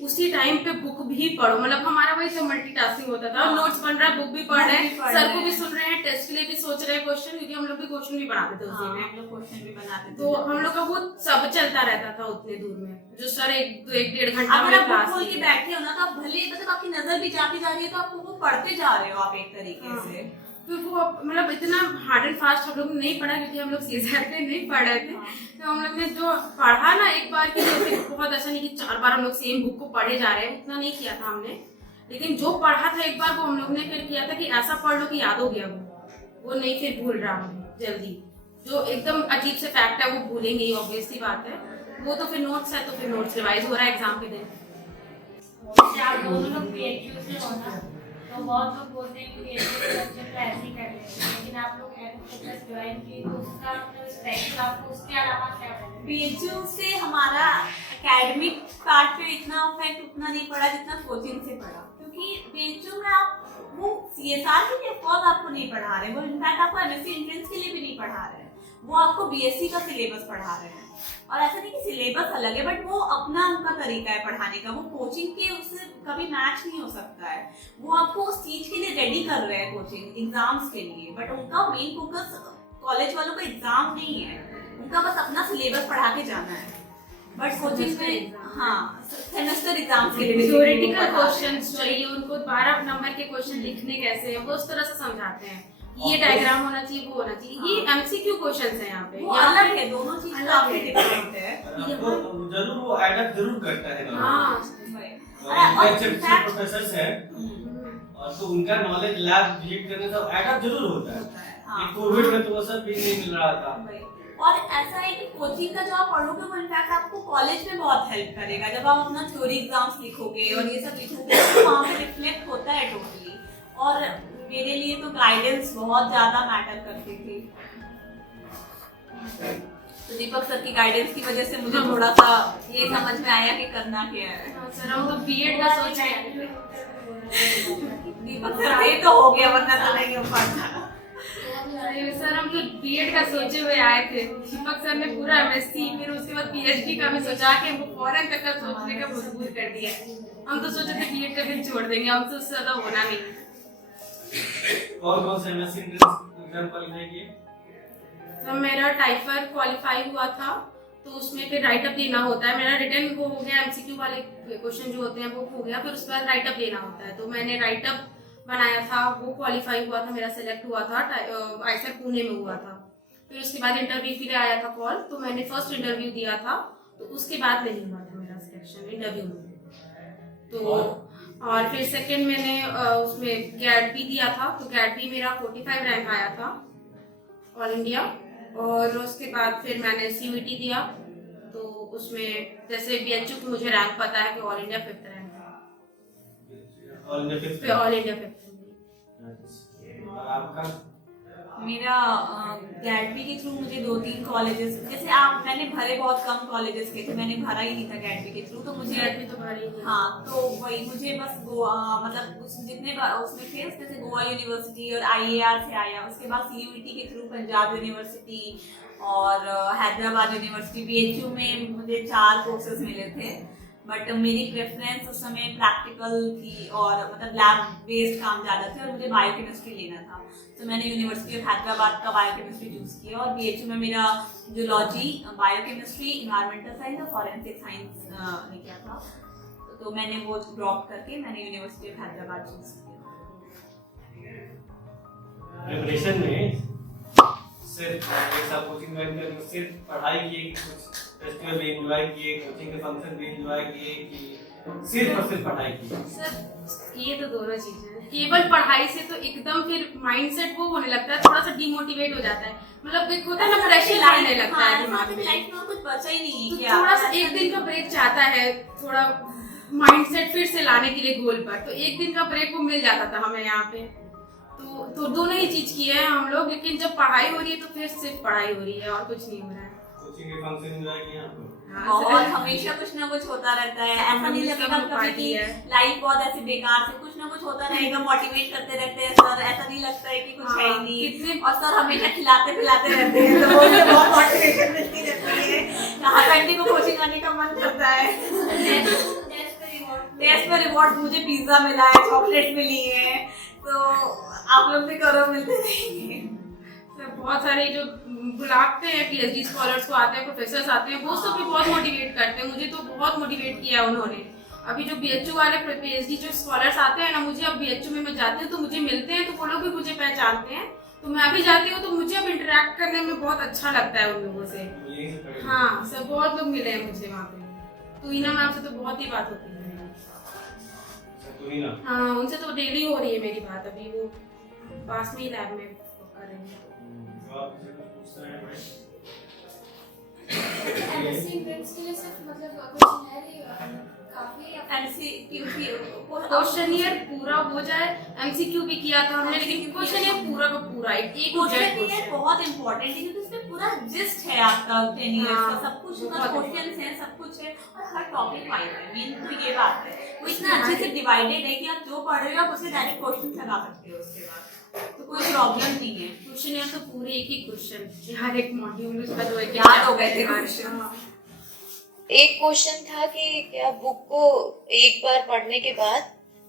उसी टाइम पे बुक भी पढ़ो। मतलब हमारा वही तो मल्टीटास्किंग होता था, नोट्स बन रहा है, बुक भी पढ़ रहे हैं, सर को भी सुन रहे हैं, टेस्ट के लिए भी सोच रहे हैं क्वेश्चन, क्योंकि हम लोग भी क्वेश्चन भी बनाते थे उसी में। हम लोग क्वेश्चन भी बनाते थे, तो हम लोग का वो सब चलता रहता था उतने दूर में, जो सर 1-1.5 घंटा अगर में आप क्लास बुक खोल के बैठे हो ना, तो आप भले, मतलब आपकी नजर भी जाती जा रही है, तो आपको वो पढ़ते जा रहे हो आप एक तरीके से। फिर वो मतलब इतना हार्ड एंड फास्ट हम लोग ने नहीं पढ़ा, क्योंकि हम लोग सीजर पे नहीं पढ़ रहे थे। तो हम लोग ने जो पढ़ा ना एक बार की, जैसे बहुत ऐसा नहीं कि 4 बार हम लोग सेम बुक को पढ़े जा रहे हैं, उतना नहीं किया था हमने। लेकिन जो पढ़ा था एक बार, वो हम लोग ने फिर किया था कि ऐसा पढ़ लो कि याद हो गया, वो नहीं फिर भूल रहा हूँ जल्दी। जो एकदम अजीब से फैक्ट है वो भूलेंगे ही, ऑब्वियस सी बात है। वो तो फिर नोट्स है, तो फिर नोट्स रिवाइज हो रहा है एग्जाम के दिन। आप दोनों लोग PHU से हो ना, तो बहुत लोग बोलते हैं कि PHU सब्जेक्ट तो ऐसे ही कर लेते हैं, लेकिन आप लोग एडवोकेट ज्वाइन किए तो उसका स्पेशल आपको उसके अलावा क्या पढ़ा? PHU से हमारा एकेडमिक पार्ट पे इतना इफेक्ट उतना नहीं पड़ा जितना कोचिंग से पड़ा, क्योंकि PHU में आप वो CSR के लिए फॉर्म आपको नहीं पढ़ा रहे, वो इनफैक्ट आपको MSc एंट्रेंस के लिए भी नहीं पढ़ा रहे, वो आपको BSc का सिलेबस पढ़ा रहे हैं। और ऐसा नहीं कि सिलेबस अलग है, बट वो अपना उनका तरीका है पढ़ाने का, वो कोचिंग के उससे कभी मैच नहीं हो सकता है। वो आपको उस चीज के लिए रेडी कर रहे हैं कोचिंग एग्जाम्स के लिए, बट उनका मेन फोकस कॉलेज वालों का एग्जाम नहीं है, उनका बस अपना सिलेबस पढ़ा के जाना है। बट कोचिंग में हाँ, सेमेस्टर एग्जाम्स के लिए थ्योरेटिकल क्वेश्चंस चाहिए उनको, 12 नंबर के क्वेश्चन लिखने कैसे हैं वो उस तरह से समझाते हैं, ये डायग्राम होना चाहिए, वो होना चाहिए। ये MCQ क्वेश्चंस हैं यहाँ पे, वो अलग है, दोनों चीज काफी डिफरेंट है। जरूर वो ऐड अप जरूर करता है। हाँ, प्रोफेसर हैं और तो उनका नॉलेज लैब विजिट करने से ऐड अप जरूर होता है। कोविड में तो वो सब भी नहीं मिल रहा था। और ऐसा है कि कोचिंग का जो आप पढ़ोगे वो इनफैक्ट आपको कॉलेज में बहुत हेल्प करेगा। जब आप अपना थ्योरी एग्जाम्स लिखोगे और ये सब लिखोगे तो वहाँ पे रिफ्लेक्ट होता है टोटली। और मेरे लिए तो गाइडेंस बहुत ज्यादा मैटर करती थी, तो दीपक सर की गाइडेंस की वजह से मुझे थोड़ा सा ये समझ में आया कि करना क्या है। सर हम तो बीएड का सोच रहे हैं, दीपक सर ये तो हो गया, वरना तो नहीं हो पाता। अरे सर हम तो बीएड का सोचे हुए आए थे, दीपक सर ने पूरा एमएससी फिर उसके बाद पीएचडी का भी सोचा के हमको फॉरेन तक का सोचने का मजबूर कर दिया। हम तो सोचे थे बीएड का दिन छोड़ देंगे, हमसे उससे ज्यादा होना नहीं। कौन से एमएससी एग्जाम क्वालिफाई किए? सर मेरा टाइफर क्वालिफाई हुआ था, तो उसमें फिर राइट अप देना होता है। मेरा रिटर्न वो हो गया, एमसीक्यू वाले क्वेश्चन जो होते हैं वो हो गया, फिर उसके बाद राइट अप देना होता है। तो मैंने राइट अप बनाया था, वो क्वालिफाई हुआ था, मेरा सिलेक्ट हुआ था, आईसर पुणे में हुआ था। फिर उसके बाद इंटरव्यू के लिए आया था कॉल, तो मैंने फर्स्ट इंटरव्यू दिया था, तो उसके बाद नहीं हुआ था मेरा सिलेक्शन इंटरव्यू में। तो और फिर सेकंड मैंने उसमें गैट भी दिया था, तो गैट भी मेरा 45 रैंक आया था ऑल इंडिया। और उसके बाद फिर मैंने सीयूईटी दिया, तो उसमें जैसे बीएचयू की मुझे रैंक पता है कि ऑल इंडिया 5th रैंक है, ऑल इंडिया 5th। आपका? मेरा गैटबी के थ्रू मुझे 2-3 कॉलेजेस, जैसे मैंने भरे बहुत कम कॉलेजेस के थे, मैंने भरा ही नहीं था गैटबी के थ्रू, तो मुझे गैटबी तो भरी नहीं। हाँ, तो वही मुझे बस गोवा, मतलब जितने उसमें थे उसमें से गोवा यूनिवर्सिटी और आईएआर से आया। उसके बाद सीयूईटी के थ्रू पंजाब यूनिवर्सिटी और हैदराबाद यूनिवर्सिटी, बीएचयू में मुझे 4 कोर्सेज मिले थे। बट मेरी प्रेफरेंस उस समय प्रैक्टिकल थी और मतलब लैब बेस्ड काम ज़्यादा थे और मुझे बायोकेमिस्ट्री लेना था, तो मैंने यूनिवर्सिटी ऑफ हैदराबाद का बायोकेमिस्ट्री चूज़ किया। और बीएचयू में मेरा जूलॉजी, बायोकेमिस्ट्री, इन्वायरमेंटल साइंस और फॉरेंसिक साइंस ने किया था, तो मैंने वो ड्रॉप करके मैंने यूनिवर्सिटी ऑफ हैदराबाद चूज़ किया। प्रिपरेशन में सिर्फ कोचिंग में सिर्फ पढ़ाई की, कुछ फेस्टिवल भी एंजॉय किए, कोचिंग के फंक्शन भी एंजॉय किए, कि सिर्फ और सिर्फ पढ़ाई की? सर ये तो दोनों चीजें हैं। केवल पढ़ाई से तो एकदम फिर माइंडसेट वो होने लगता है, थोड़ा सा डिमोटिवेट हो जाता है, मतलब एक होता है ना प्रेशर आने लगता है दिमाग में, लाइफ में कुछ बचा ही नहीं है, तो थोड़ा सा एक दिन का ब्रेक चाहता है, थोड़ा माइंडसेट फिर से लाने के लिए गोल पर, तो एक दिन का ब्रेक वो मिल जाता था हमें यहाँ पे। तो दोनों ही चीज की है हम लोग, लेकिन जब पढ़ाई हो रही है तो फिर सिर्फ पढ़ाई हो रही है और कुछ नहीं हो रहा है। कोचिंग के फंक्शन एंजॉय किए आप लोग? और हमेशा कुछ ना कुछ होता रहता है, ऐसा नहीं लगेगा कभी कि लाइफ बहुत ऐसे बेकार से, कुछ ना कुछ होता रहेगा, मोटिवेट करते रहते हैं सर, ऐसा नहीं लगता है कि कुछ है ही नहीं। और सर हमेशा खिलाते पिलाते रहते हैं, तो वो भी बहुत मोटिवेशन मिलती रहती है, कहाँ संडे को कोचिंग आने का मन करता है। टेस्ट पे रिवॉर्ड, मुझे पिज्जा मिला है, चॉकलेट मिली है, तो आप लोग भी करो, मिलते रहेंगे। बहुत सारे जो बुलाते हैं पीएचडी स्कॉलर्स को आते हैं, प्रोफेसर्स आते हैं, वो सब भी बहुत मोटिवेट करते हैं, मुझे तो बहुत मोटिवेट किया उन्होंने। अभी जो बीएचयू वाले पीएचडी जो स्कॉलर्स आते हैं ना, मुझे अब बीएचयू में मैं जाती हूँ तो मुझे मिलते हैं, तो वो लोग भी मुझे पहचानते हैं, तो मैं अभी जाती हूँ तो मुझे अब इंटरेक्ट करने में बहुत अच्छा लगता है उन लोगों से। हाँ सर, बहुत लोग मिले हैं मुझे वहाँ पे, तो हीना मैम से तो बहुत ही बात होती है। हाँ, उनसे तो डेली हो रही है मेरी बात, अभी वो पास में ही लैब में कर रही है। क्वेश्चनियर पूरा हो जाए, एमसीक्यू भी किया था हमने, लेकिन क्वेश्चनियर पूरा का पूरा क्वेश्चनियर बहुत इंपॉर्टेंट है, क्योंकि उसमें पूरा जिस्ट है आपका 10 इयर्स का, सब कुछ उसका क्वेश्चंस है, सब कुछ है और हर टॉपिक वाइज है। मेन तो ये बात है, वो इतना अच्छे से डिवाइडेड है कि आप जो पढ़ रहे हो आप उसे डायरेक्ट क्वेश्चन लगा सकते हो, उसके बाद तो कोई प्रॉब्लम नहीं है। क्वेश्चनियर तो पूरे एक ही क्वेश्चन, हर एक मॉड्यूल में उसका 2 याद हो गए थे क्वेश्चन। एक क्वेश्चन था कि क्या बुक को एक बार पढ़ने के बाद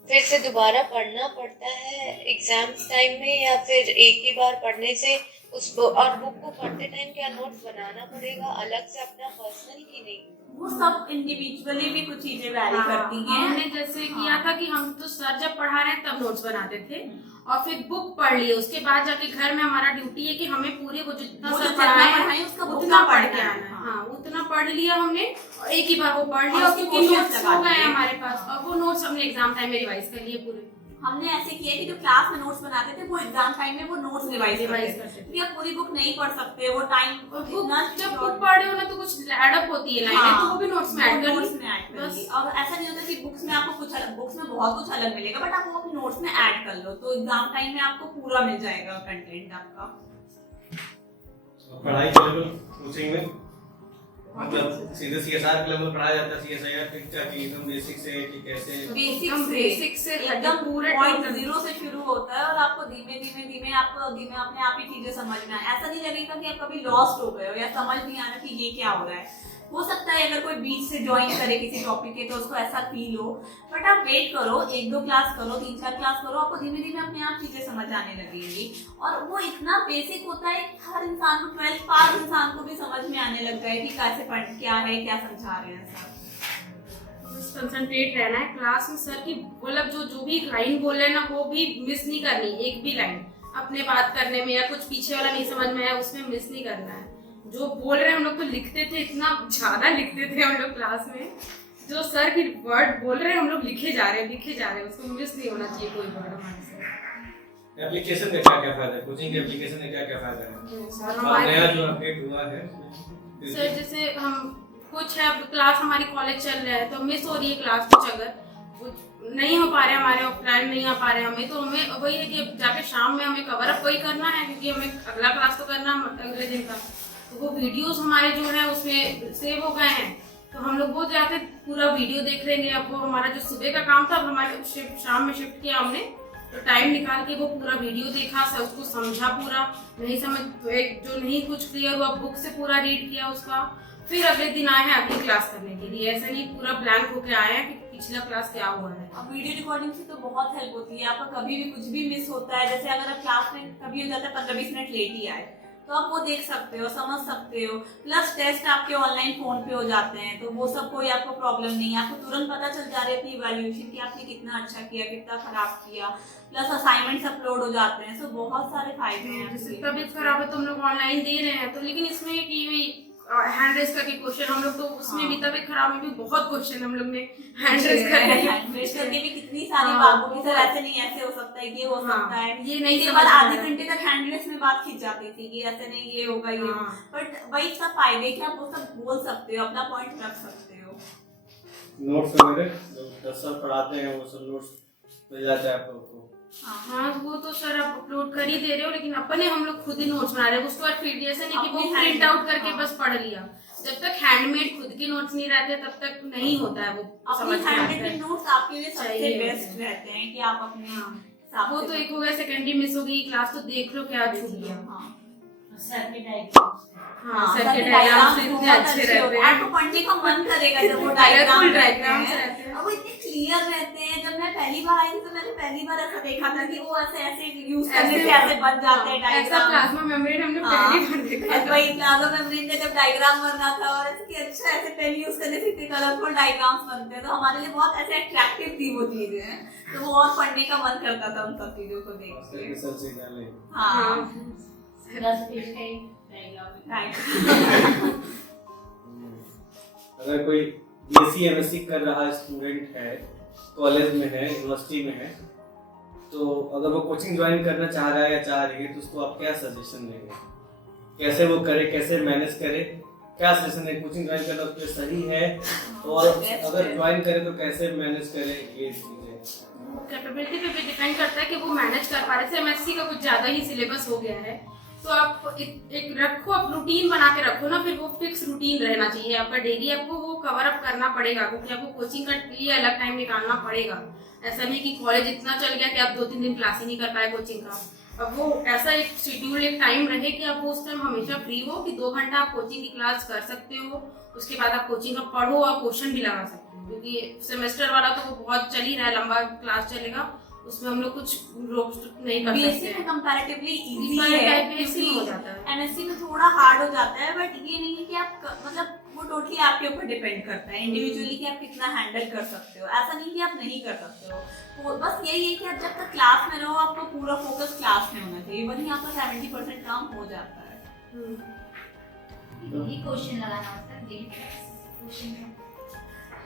फिर से दोबारा पढ़ना पड़ता है एग्जाम्स टाइम में, या फिर एक ही बार पढ़ने से उस और बुक को पढ़ते टाइम क्या नोट्स बनाना पड़ेगा अलग से अपना पर्सनल की नहीं? वो सब इंडिविजुअली भी कुछ चीजें वैरी करती हैं। हमने जैसे किया था कि हम तो सर जब पढ़ा रहे हैं तब नोट्स बनाते थे और फिर बुक पढ़ लिए, उसके बाद जाके घर में हमारा ड्यूटी है कि हमें पूरे वो जितना सर पढ़ाए हैं उतना पढ़ के आना है। हाँ, उतना पढ़ लिया हमने और एक ही बार वो पढ़ लिया, क्योंकि नोट्स हो गए हमारे पास, और वो नोट्स हमने एग्जाम टाइम में रिवाइज कर लिए पूरे। हमने ऐसे किया कि जो क्लास में नोट्स बनाते थे वो एग्जाम टाइम में वो नोट्स रिवाइज करते थे, क्योंकि आप पूरी बुक नहीं पढ़ सकते, वो टाइम जब बुक पढ़ रहे हो ना तो कुछ ऐड अप होती है लाइनें, तो वो भी नोट्स में ऐड कर ली। और ऐसा नहीं होता कि बुक्स में आपको कुछ अलग, बुक्स में बहुत कुछ अलग मिलेगा, बट आप वो अपने नोट्स में ऐड कर लो, तो एग्जाम टाइम में आपको पूरा मिल जाएगा कंटेंट आपका। पढ़ाई के लेवल कोचिंग में मतलब सीधे CSR के लेवल पढ़ाया जाता है, CSIR की एकदम बेसिक से कि कैसे बेसिक से एकदम पूरे पॉइंट 0 से शुरू होता है और आपको धीमे धीमे आपको धीमे अपने आप ही चीजें समझ में आए। ऐसा नहीं लगेगा कि आप कभी लॉस्ट हो गए हो या समझ नहीं आ रहा कि ये क्या हो रहा है। हो सकता है अगर कोई बीच से ज्वाइन करे किसी टॉपिक के तो उसको ऐसा फील हो, बट आप वेट करो, 1-2 क्लास करो, 3-4 क्लास करो, आपको धीमे धीमे अपने आप चीजें समझ आने लगेंगी। और वो इतना बेसिक होता है कि हर इंसान को 12th पास इंसान को भी समझ में आने लग जाए कि कैसे पढ़ क्या है, क्या समझा रहे हैं सर। बस कंसंट्रेट रहना है क्लास में। सर की मतलब जो भी लाइन बोल रहे हैं ना वो भी मिस नहीं करनी, एक भी लाइन अपने बात करने में या कुछ पीछे वाला नहीं समझ में आया उसमें मिस नहीं करना है। जो बोल रहे हैं हम लोग तो लिखते थे, इतना ज्यादा लिखते थे हम लोग क्लास में। जो सर की वर्ड बोल रहे हैं हम लोग लिखे जा रहे हैं, उसको मिस नहीं होना चाहिए कोई वर्ड हमारे से। एप्लीकेशन का क्या क्या फायदा है, कोचिंग के एप्लीकेशन का क्या क्या फायदा है सर और नया जो अपडेट हुआ है? सर जैसे हम कुछ है क्लास हमारी कॉलेज चल रहा है तो मिस हो रही है क्लास, कुछ अगर कुछ नहीं हो पा रहे हमारे ऑफलाइन नहीं आ पा रहे हमें, तो हमें वही है कि जाके शाम में हमें कवर अप वही करना है क्योंकि हमें अगला क्लास तो करना अगले दिन का। तो वो वीडियोस हमारे जो है उसमें सेव हो गए हैं तो हम लोग वो जाके पूरा वीडियो देख लेंगे। अब वो हमारा जो सुबह का काम था हमारे शाम में शिफ्ट किया हमने, तो टाइम निकाल के वो पूरा वीडियो देखा, सर उसको समझा, पूरा नहीं समझ तो एक जो नहीं कुछ क्लियर हुआ बुक से पूरा रीड किया उसका, फिर अगले दिन आए हैं अगली क्लास करने के लिए। ऐसा नहीं पूरा ब्लैंक होके आए हैं कि पिछला क्लास क्या हुआ है। अब वीडियो रिकॉर्डिंग से तो बहुत हेल्प होती है। आपका कभी भी कुछ भी मिस होता है, जैसे अगर आप क्लास में कभी हो जाता है 15-20 मिनट लेट ही आए तो आप वो देख सकते हो, समझ सकते हो। प्लस टेस्ट आपके ऑनलाइन फोन पे हो जाते हैं तो वो सब कोई आपको प्रॉब्लम नहीं है, आपको तुरंत पता चल जा रही है अपनी इवैल्यूएशन कि आपने कितना अच्छा किया, कितना खराब किया। प्लस असाइनमेंट्स अपलोड हो जाते हैं, सो बहुत सारे फायदे हैं। जैसे तबीयत खराब है तो हम लोग ऑनलाइन दे रहे हैं तो, लेकिन इसमें कि हैंड रेस करके क्वेश्चन हम लोग तो उसमें भी तबीयत खराब में भी बहुत क्वेश्चन हम लोग ने हैंड रेस करके भी कितनी सारी बातों की सर ऐसे नहीं ऐसे हो सकता है, ये हो सकता है, ये नहीं इसके बाद आधे घंटे तक हैंडलेस में बात खींच जाती थी कि ऐसे नहीं ये होगा ये, बट वही सब फायदे कि आप वो सब बोल सकते हो, अपना पॉइंट रख सकते हो। नोट्स वगैरह जो सर पढ़ाते हैं वो सब नोट्स मिल जाता है आप लोगों को? हाँ वो तो सर आप अपलोड कर ही दे रहे हो, लेकिन अपने हम लोग खुद ही नोट्स बना रहे हैं। उसके बाद फिर ऐसा नहीं कि वो प्रिंट आउट करके बस पढ़ लिया। जब तक हैंडमेड खुद के नोट्स नहीं रहते तब तक नहीं होता है वो समझ में आता है। नोट्स आपके लिए सबसे बेस्ट रहते हैं कि आप अपने वो तो एक हो गया सेकेंडरी मिस हो गई क्लास तो देख लो क्या छूट गया। सर के डायग्राम सर के डायग्राम से इतने अच्छे रहते हैं, आपको पढ़ने का मन करेगा जब वो डायग्राम रहते हैं। हैं। अब वो इतने क्लियर रहते हैं। जब मैं पहली बार आई थी तो मैंने पहली बार ऐसा देखा था कि वो ऐसे ऐसे यूज करने से ऐसे बन जाते हैं ऐसा डायग्राम। प्लाज्मा मेम्ब्रेन हमने पहली बार देखा था। वही प्लाज्मा मेम्ब्रेन का जब डायग्राम बनना था और ऐसे कि अच्छा ऐसे पेन यूज करने से इतने कलरफुल डायग्राम्स बनते हैं तो हमारे लिए बहुत ऐसे अट्रैक्टिव थी वो चीजें, तो वो और पढ़ने का मन करता था उन सब चीजों को देख के। सर सिग्नल हाँ 10 पेज का एक डायग्राम अगर कोई बीएससी एमएससी कर रहा स्टूडेंट है, कॉलेज में है, यूनिवर्सिटी में है, तो अगर वो कोचिंग ज्वाइन करना चाह रहा है या चाह रही है तो उसको आप क्या सजेशन देंगे? कैसे वो करे, कैसे मैनेज करे, क्या सजेशन है? कोचिंग ज्वाइन करना उसके लिए सही है और अगर ज्वाइन करे तो कैसे मैनेज करे, ये चीजें कैपेबिलिटी पे भी डिपेंड करता है कि वो मैनेज कर पा रहे थे। एमएससी का कुछ ज्यादा ही सिलेबस हो गया है तो आप एक रखो, आप रूटीन बना के रखो ना, फिर वो फिक्स रूटीन रहना चाहिए आपका। डेली आपको वो कवर अप करना पड़ेगा क्योंकि आपको कोचिंग का लिए अलग टाइम निकालना पड़ेगा। ऐसा नहीं कि कॉलेज इतना चल गया कि आप 2-3 दिन क्लास ही नहीं कर पाए कोचिंग का। अब वो ऐसा एक शेड्यूल एक टाइम रहे कि आप उस टाइम हमेशा फ्री हो कि 2 घंटा आप कोचिंग की क्लास कर सकते हो, उसके बाद आप कोचिंग का पढ़ो और क्वेश्चन भी लगा सकते हो क्योंकि सेमेस्टर वाला तो वो बहुत चल ही रहा है, लंबा क्लास चलेगा, उसमें हम लोग कुछ रोक नहीं कर सकते। बीएससी में कंपैरेटिवली इजी है, बीएससी हो जाता है। एमएससी में थोड़ा हार्ड हो जाता है, बट ये नहीं है कि आप मतलब वो टोटली आपके ऊपर डिपेंड करता है इंडिविजुअली कि आप कितना हैंडल कर सकते हो। ऐसा नहीं कि आप नहीं कर सकते हो, तो बस यही है कि आप जब तक क्लास में रहो आपको पूरा फोकस क्लास में होना चाहिए, वहीं आपका 70% काम हो जाता है। ये क्वेश्चन लगाना होता है क्वेश्चन।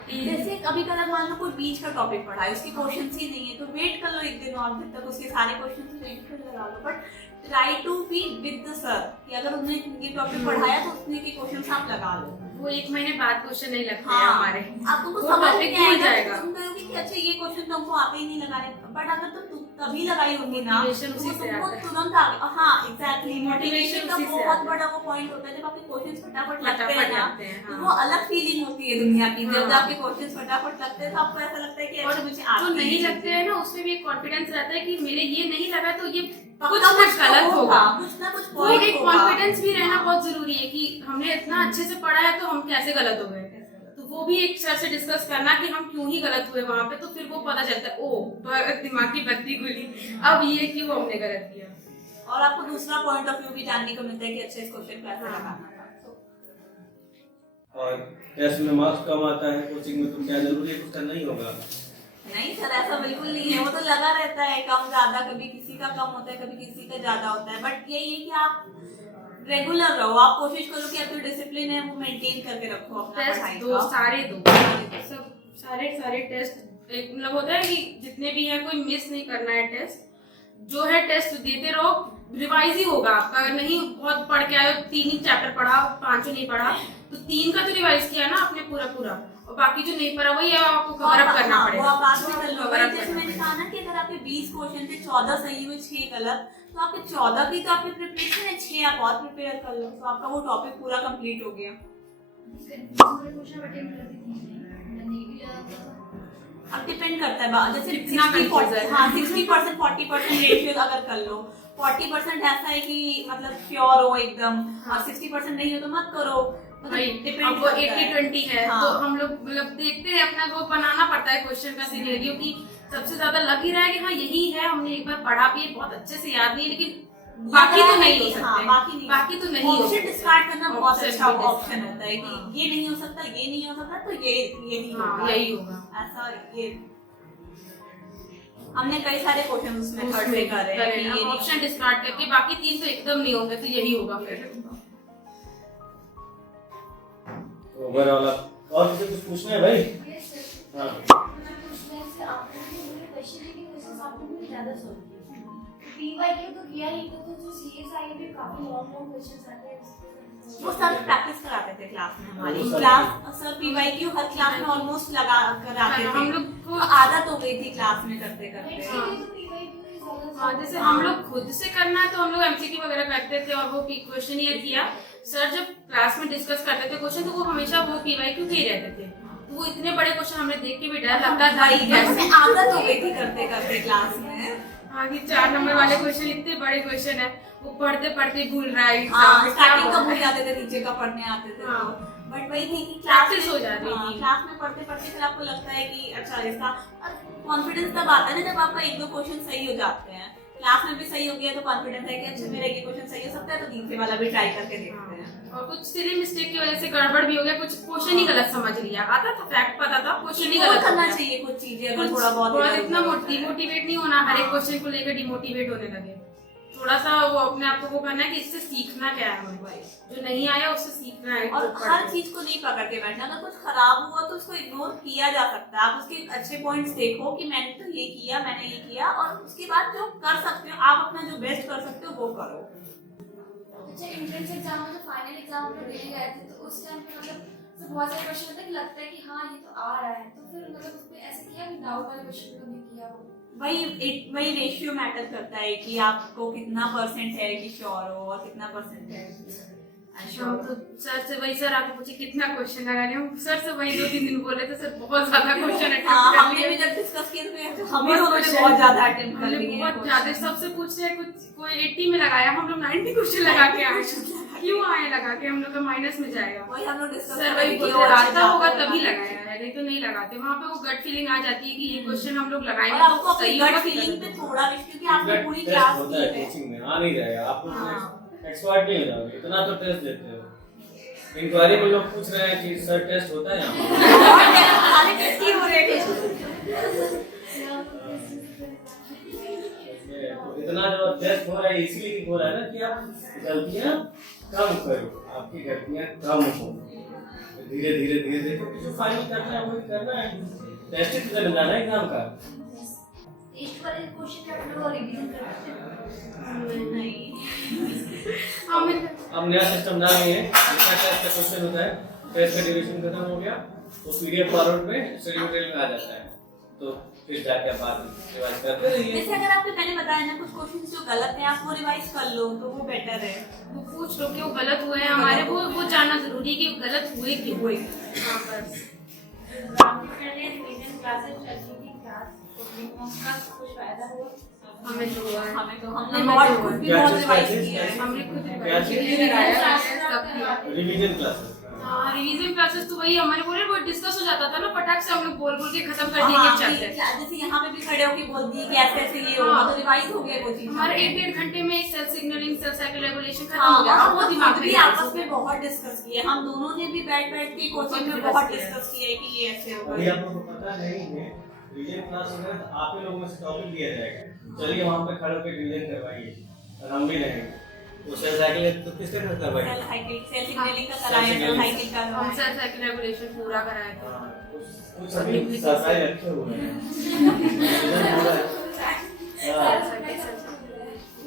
जैसे कभी कभी मान लो कोई बीच का टॉपिक पढ़ा है, उसके क्वेश्चंस ही नहीं है तो वेट कर लो 1 दिन और, जब तक उसके सारे क्वेश्चंस रेडी कर लगा लो। But try to be with the sir कि अगर उन्होंने ये टॉपिक पढ़ाया तो उसने के क्वेश्चंस आप लगा लो। वो 1 महीने बाद क्वेश्चन नहीं लगते हैं हाँ, हमारे, आपको कुछ वो समझ topic नहीं भूल आएगा जाएगा। तुम कहोगे कि अच्छा ये क्वेश्चन तो हमको आते ही नहीं लगा रहे, बट अगर तुम तभी लगाई होगी ना Motivation तो उसी से तुमको आता है। तुरंत आ गया। हाँ एग्जैक्टली, मोटिवेशन का उसी से बहुत आता है। बड़ा वो पॉइंट होता है जब आपके क्वेश्चंस फटाफट लगते हैं ना, लगते हैं, तो हाँ। वो अलग फीलिंग होती है दुनिया की। जब हाँ। आपके क्वेश्चंस फटाफट लगते हैं तो आपको ऐसा लगता है कि और अच्छा मुझे जो आती नहीं है। लगते हैं ना उसमें भी एक कॉन्फिडेंस रहता है कि मेरे ये नहीं लगा तो ये कुछ पक्का ना गलत होगा। कुछ ना कुछ वो पॉइंट एक होगा। कॉन्फिडेंस भी रहना बहुत जरूरी है कि हमने इतना अच्छे से पढ़ा है तो हम कैसे गलत हो गए। तो वो भी एक सर से डिस्कस करना कि हम क्यों ही गलत हुए वहां पे, तो फिर वो पता चलता है ओ दिमाग की बत्ती खुली, अब ये क्यों हमने गलत किया। और आपको दूसरा पॉइंट ऑफ व्यू भी जानने को मिलता है कि अच्छा इस क्वेश्चन को ऐसे लगाना था। और टेस्ट में मार्क्स कम आता है कोचिंग में तो क्या जरूरी है कुछ करना ही होगा? नहीं सर, ऐसा बिल्कुल नहीं है। वो तो लगा रहता है कम ज्यादा, कभी किसी का कम होता है कभी किसी का ज्यादा होता है, बट यही है कि आप रेगुलर रहो। आप कोशिश करो कि आपका डिसिप्लिन है वो मेंटेन करके रखो अपना पढ़ाई टेस्ट दो, का। सारे दो, सब सारे टेस्ट एक मतलब होता है कि जितने भी हैं कोई मिस नहीं करना है टेस्ट। जो है टेस्ट देते रहो, रिवाइज ही होगा आपका। अगर नहीं बहुत पढ़ के आए 3 ही चैप्टर पढ़ा 5 नहीं पढ़ा तो 3 का तो रिवाइज किया ना आपने पूरा, और बाकी जो नहीं पढ़ा वही आपको कवर अप करना पड़ेगा। वो आप बाद में कर लो। Cover up जैसे करना मैंने कहा ना कि अगर आपके 20 क्वेश्चन थे 14 सही हुए 6 गलत, तो आपके 14 की तो आपकी प्रिपरेशन है, 6 आप और प्रिपेयर कर लो तो आपका वो टॉपिक पूरा कंप्लीट हो गया। अब डिपेंड करता है जैसे कितना 60% हाँ 60% 40% रेशियो अगर कर लो। 40% ऐसा है कि मतलब प्योर हो एकदम, और 60% नहीं हो तो मत करो। भाई अब वो 80-20 है तो हम लोग मतलब देखते हैं अपना वो बनाना पड़ता है क्वेश्चन का सिनेरियो कि सबसे ज्यादा लग ही रहा है कि हाँ यही है, हमने एक बार पढ़ा भी है, बहुत अच्छे से याद नहीं है, लेकिन बाकी तो नहीं हो सकते। बाकी तो नहीं हो ऑप्शन सकते। डिस्कार्ड करना बहुत Option अच्छा भी ऑप्शन होता है कि ये नहीं हो सकता, ये नहीं हो सकता, तो ये नहीं होगा, यही होगा। ऐसा ये हमने कई सारे क्वेश्चन उसमें थर्ड में करे हैं। ऑप्शन डिस्कार्ड करके बाकी 3 तो एकदम नहीं होंगे, तो यही होगा फिर। ओवरऑल और किसी कुछ पूछना है भाई? हाँ वो सर प्रैक्टिस कराते थे क्लास में हमारी क्लास। सर पीवाईक्यू हर क्लास में ऑलमोस्ट लगा कराते थे। हम लोग को तो आदत हो गई थी क्लास में करते करते। हाँ जैसे हम लोग खुद से करना है तो हम लोग एमसीक्यू वगैरह करते थे और वो क्वेश्चन ईयर किया। सर जब क्लास में डिस्कस करते थे क्वेश्चन तो वो हमेशा वो पीवाईक्यू के ही रहते थे। तो वो इतने बड़े क्वेश्चन हमें देख के भी डर लगता था कि कैसे आदत हो गई थी करते करते क्लास में। हाँ कि 4 नंबर वाले क्वेश्चन इतने बड़े क्वेश्चन है, वो पढ़ते पढ़ते भूल रहा है स्टार्टिंग का भूल जाते थे, नीचे का पढ़ने आते थे। बट वही थी कि प्रैक्टिस हो जाती थी। क्लास में पढ़ते पढ़ते फिर आपको लगता है कि अच्छा इसका कॉन्फिडेंस तब आता है ना जब आपका 1-2 क्वेश्चन सही हो जाते हैं। क्लास में भी सही हो गया तो कॉन्फिडेंस है कि अच्छा मेरा ये क्वेश्चन सही हो सकता है, तो दूसरे वाला भी ट्राई करके देखते हैं। और कुछ सिली मिस्टेक की वजह से गड़बड़ भी हो गया, कुछ क्वेश्चन ही गलत समझ लिया। आता था फैक्ट पता था, क्वेश्चन ही गलत करना चाहिए कुछ चीजें अगर थोड़ा बहुत इतना डिमोटिवेट नहीं होना, हर एक क्वेश्चन को लेकर डिमोटिवेट होने लगे। थोड़ा सा वो अपने आप को वो करना है कि इससे सीखना क्या है हमें, जो नहीं आया उससे सीखना है। और हर चीज को नहीं पकड़ के बैठना। अगर कुछ खराब हुआ तो उसको इग्नोर किया जा सकता है। आप उसके अच्छे पॉइंट्स देखो कि मैंने तो ये किया, मैंने ये किया, और उसके बाद जो कर सकते हो आप अपना जो बेस्ट कर सकते हो वो करो। अच्छा एंट्रेंस एग्जाम में जो फाइनल एग्जाम हम लोग देने गए थे तो उस टाइम पे मतलब बहुत सारे क्वेश्चन होते हैं कि लगता है कि हाँ ये तो आ रहा है, तो फिर मतलब उसमें ऐसे किया कि डाउट वाले क्वेश्चन को नहीं किया। वही रेशियो मैटर करता है कि आपको कितना परसेंट है कि श्योर हो और कितना परसेंट है तो सर से वही सर आके पूछे कितना क्वेश्चन लगा रहे हो। सर से वही 2-3 दिन बोले थे सर बहुत ज्यादा क्वेश्चन हमने भी जब डिस्कस किए थे हम दोनों ने बहुत ज्यादा अटेम्प्ट कर लिए, बहुत ज्यादा। सबसे पूछ रहे कुछ कोई 80 में लगाया, हम लोग 90 क्वेश्चन लगा के आए। क्यों आए लगा के, हम लोग का माइनस में जाएगा। वही हम लोग डिस्कस सर वही बोलते आता होगा तभी लगाया है, नहीं तो नहीं लगाते। वहाँ पे वो गट फीलिंग आ जाती है कि ये क्वेश्चन हम लोग लगाएंगे। और आपको अपनी गट फीलिंग पे थोड़ा विश्वास, क्योंकि आपने पूरी क्लास होता है कोचिंग में, आ नहीं जाएगा आप लोग एक्सपर्ट नहीं हो जाओगे, इतना तो टेस्ट देते हो। इंक्वायरी में लोग पूछ रहे हैं कि सर टेस्ट होता है सारे टेस्ट ही हो रहे थे। तो इतना जो टेस्ट हो रहा है इसीलिए हो रहा है ना कि आप गलतियां कम करो, आपकी गलतियां कम हो। धीरे धीरे धीरे धीरे जो फाइनल करना है वही करना है। टेस्ट ही तो जाना है एग्जाम का। टेस्ट वाले क्वेश्चन आप लोग रिवीजन करते हैं? नहीं हमें अब नया सिस्टम डाल रही है, जैसा टेस्ट का क्वेश्चन होता है, टेस्ट का डिवीजन खत्म हो गया तो पीडीएफ फॉरवर्ड में स्टडी मटेरियल में आ जाता है, तो फिर जाके आप बाद में रिवाइज करते रहिए। जैसे अगर आपने पहले बताया ना कुछ क्वेश्चंस जो गलत है आप वो रिवाइज कर लो तो वो बेटर है। वो पूछ लो कि वो गलत हुए हैं हमारे, वो जानना जरूरी है कि वो गलत हुए क्यों हुए। हाँ बस एग्जाम के पहले रिवीजन क्लासेस चलती थी क्लास, तो उसका कुछ फायदा हुआ? हमें तो हुआ है। हमने बहुत खुद भी बहुत रिवाइज किया है। हमने खुद क्या चीज़? Revision classes. हाँ रिवीजन क्लासेस तो वही हमारे बोले वो डिस्कस हो जाता था ना, फटाक से हम लोग बोल बोल के खत्म कर हाँ, देंगे चैप्टर। जैसे यहाँ पे भी खड़े होके बोल दिए कि ऐसे ऐसे ये होगा तो रिवाइज हो गया वो चीज। हमारे 1-1.5 घंटे में self signalling self cycle regulation खत्म हाँ, हो गया। और वो वो दिमाग भी में आपस में बहुत डिस्कस किया, हम दोनों ने भी बैठ बैठ के कोचिंग में बहुत डिस्कस किया है कि ये ऐसे अभी होगा। आप लोगों को पता नहीं है, रिवीजन क्लास में आप ही लोगों से टॉपिक दिया जाएगा, चलिए वहाँ पे खड़े होकर रिवीजन करवाइए और हम भी रहेंगे। तो सेल साइकिल तो किसके साथ करवाइए? सेल साइकिल सेल सिग्नलिंग का कराया, सेल साइकिल का हम कराया। सेल्फ साइकिल रेगुलेशन पूरा कराए थे। हाँ, कुछ अभी सरप्राइज रखे हुए हैं।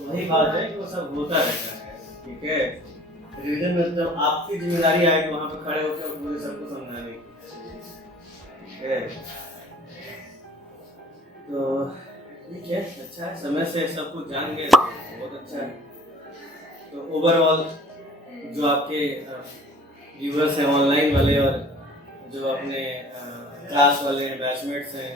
वही बात है कि वो सब होता रहता है, ठीक है। रिवीजन में जब आपकी जिम्मेदारी आएगी वहाँ पे खड़े होकर पूरे सबको समझाने की, ठीक है। तो ठीक है, अच्छा है, समय से सब कुछ जान गए, बहुत अच्छा है। तो ओवरऑल जो आपके व्यूअर्स हैं ऑनलाइन वाले और जो अपने क्लास वाले हैं, बैचमेट्स हैं,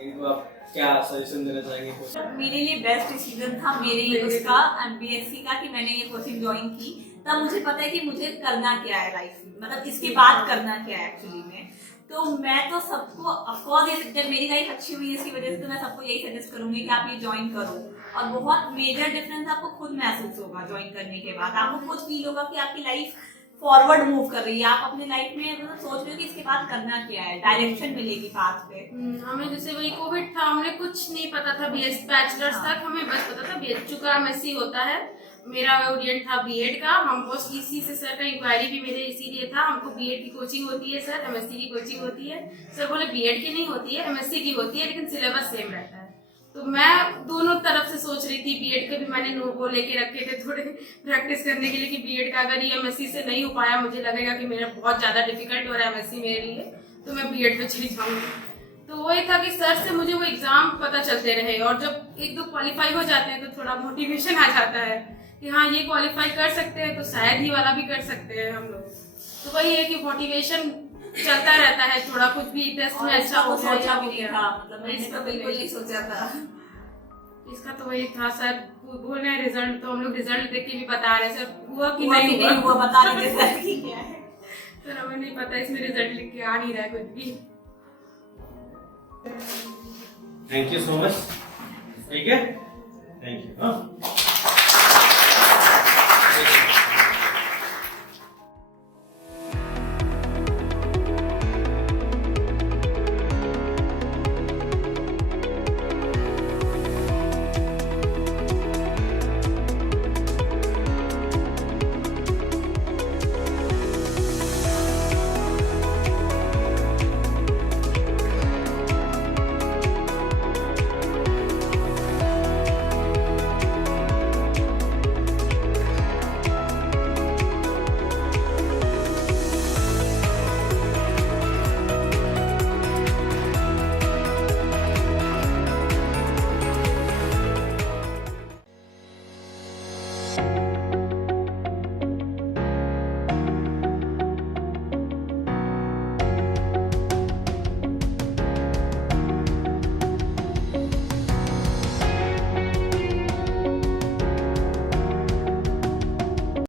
इनको आप क्या सजेशन देना चाहेंगे? मेरे लिए बेस्ट डिसीजन था मेरे उसका MBSC का कि मैंने ये कोचिंग ज्वाइन की। तब मुझे पता है कि मुझे करना क्या है लाइफ में, मतलब इसके बाद करना क्या है एक्चुअली में। तो मैं तो सबको ऑफकोर्स जब मेरी लाइफ अच्छी हुई इसकी वजह से तो मैं सबको यही सजेस्ट करूंगी कि आप ये ज्वाइन करो। और बहुत मेजर डिफरेंस आपको खुद महसूस होगा ज्वाइन करने के बाद, आपको खुद फील होगा कि आपकी लाइफ फॉरवर्ड मूव कर रही है, आप अपनी लाइफ में मतलब सोच रहे हो कि इसके बाद करना क्या है, डायरेक्शन मिलेगी पाथ पे। हमें जैसे वही कोविड था, हमने कुछ नहीं पता था BS बैचलर्स तक, हमें बस पता था BHU का MSc होता है। मेरा ओरिएंट था B.Ed का, हमको इसी से सर का इंक्वायरी भी मेरे इसीलिए था। हमको B.Ed की कोचिंग होती है सर, MSc की कोचिंग होती है। सर बोले B.Ed की नहीं होती है, MSc की होती है, लेकिन सिलेबस सेम रहता है। तो मैं दोनों तरफ से सोच रही थी। B.Ed के भी मैंने वो लेके रखे थे थोड़े प्रैक्टिस करने के लिए कि B.Ed का अगर ये MSc से नहीं हो पाया, मुझे लगेगा कि मेरा बहुत ज्यादा डिफिकल्ट हो रहा है MSc मेरे लिए, तो मैं B.Ed पे चली जाऊंगी। तो वही था कि सर से मुझे वो एग्जाम पता चलते रहे, और जब 1-2 क्वालिफाई हो जाते हैं तो थोड़ा मोटिवेशन आ जाता है कि हाँ ये क्वालिफाई कर सकते हैं तो शायद ही वाला भी कर सकते हैं हम लोग। तो वही है कि मोटिवेशन चलता रहता है, थोड़ा कुछ भी टेस्ट में अच्छा हो गया सोचा या भी हो नहीं गया। था, मतलब मैंने तो बिल्कुल नहीं सोचा था। इसका तो वही था सर बोल रहे हैं रिजल्ट, तो हम लोग रिजल्ट देख के भी बता रहे हैं सर हुआ कि हुआ नहीं कि नहीं हुआ बता नहीं दे सर कि क्या है। सर हमें नहीं पता, इसमें रिजल्ट लिख के आ नहीं रहा है कुछ भी। थैंक यू सो मच, ठीक है, थैंक यू। हाँ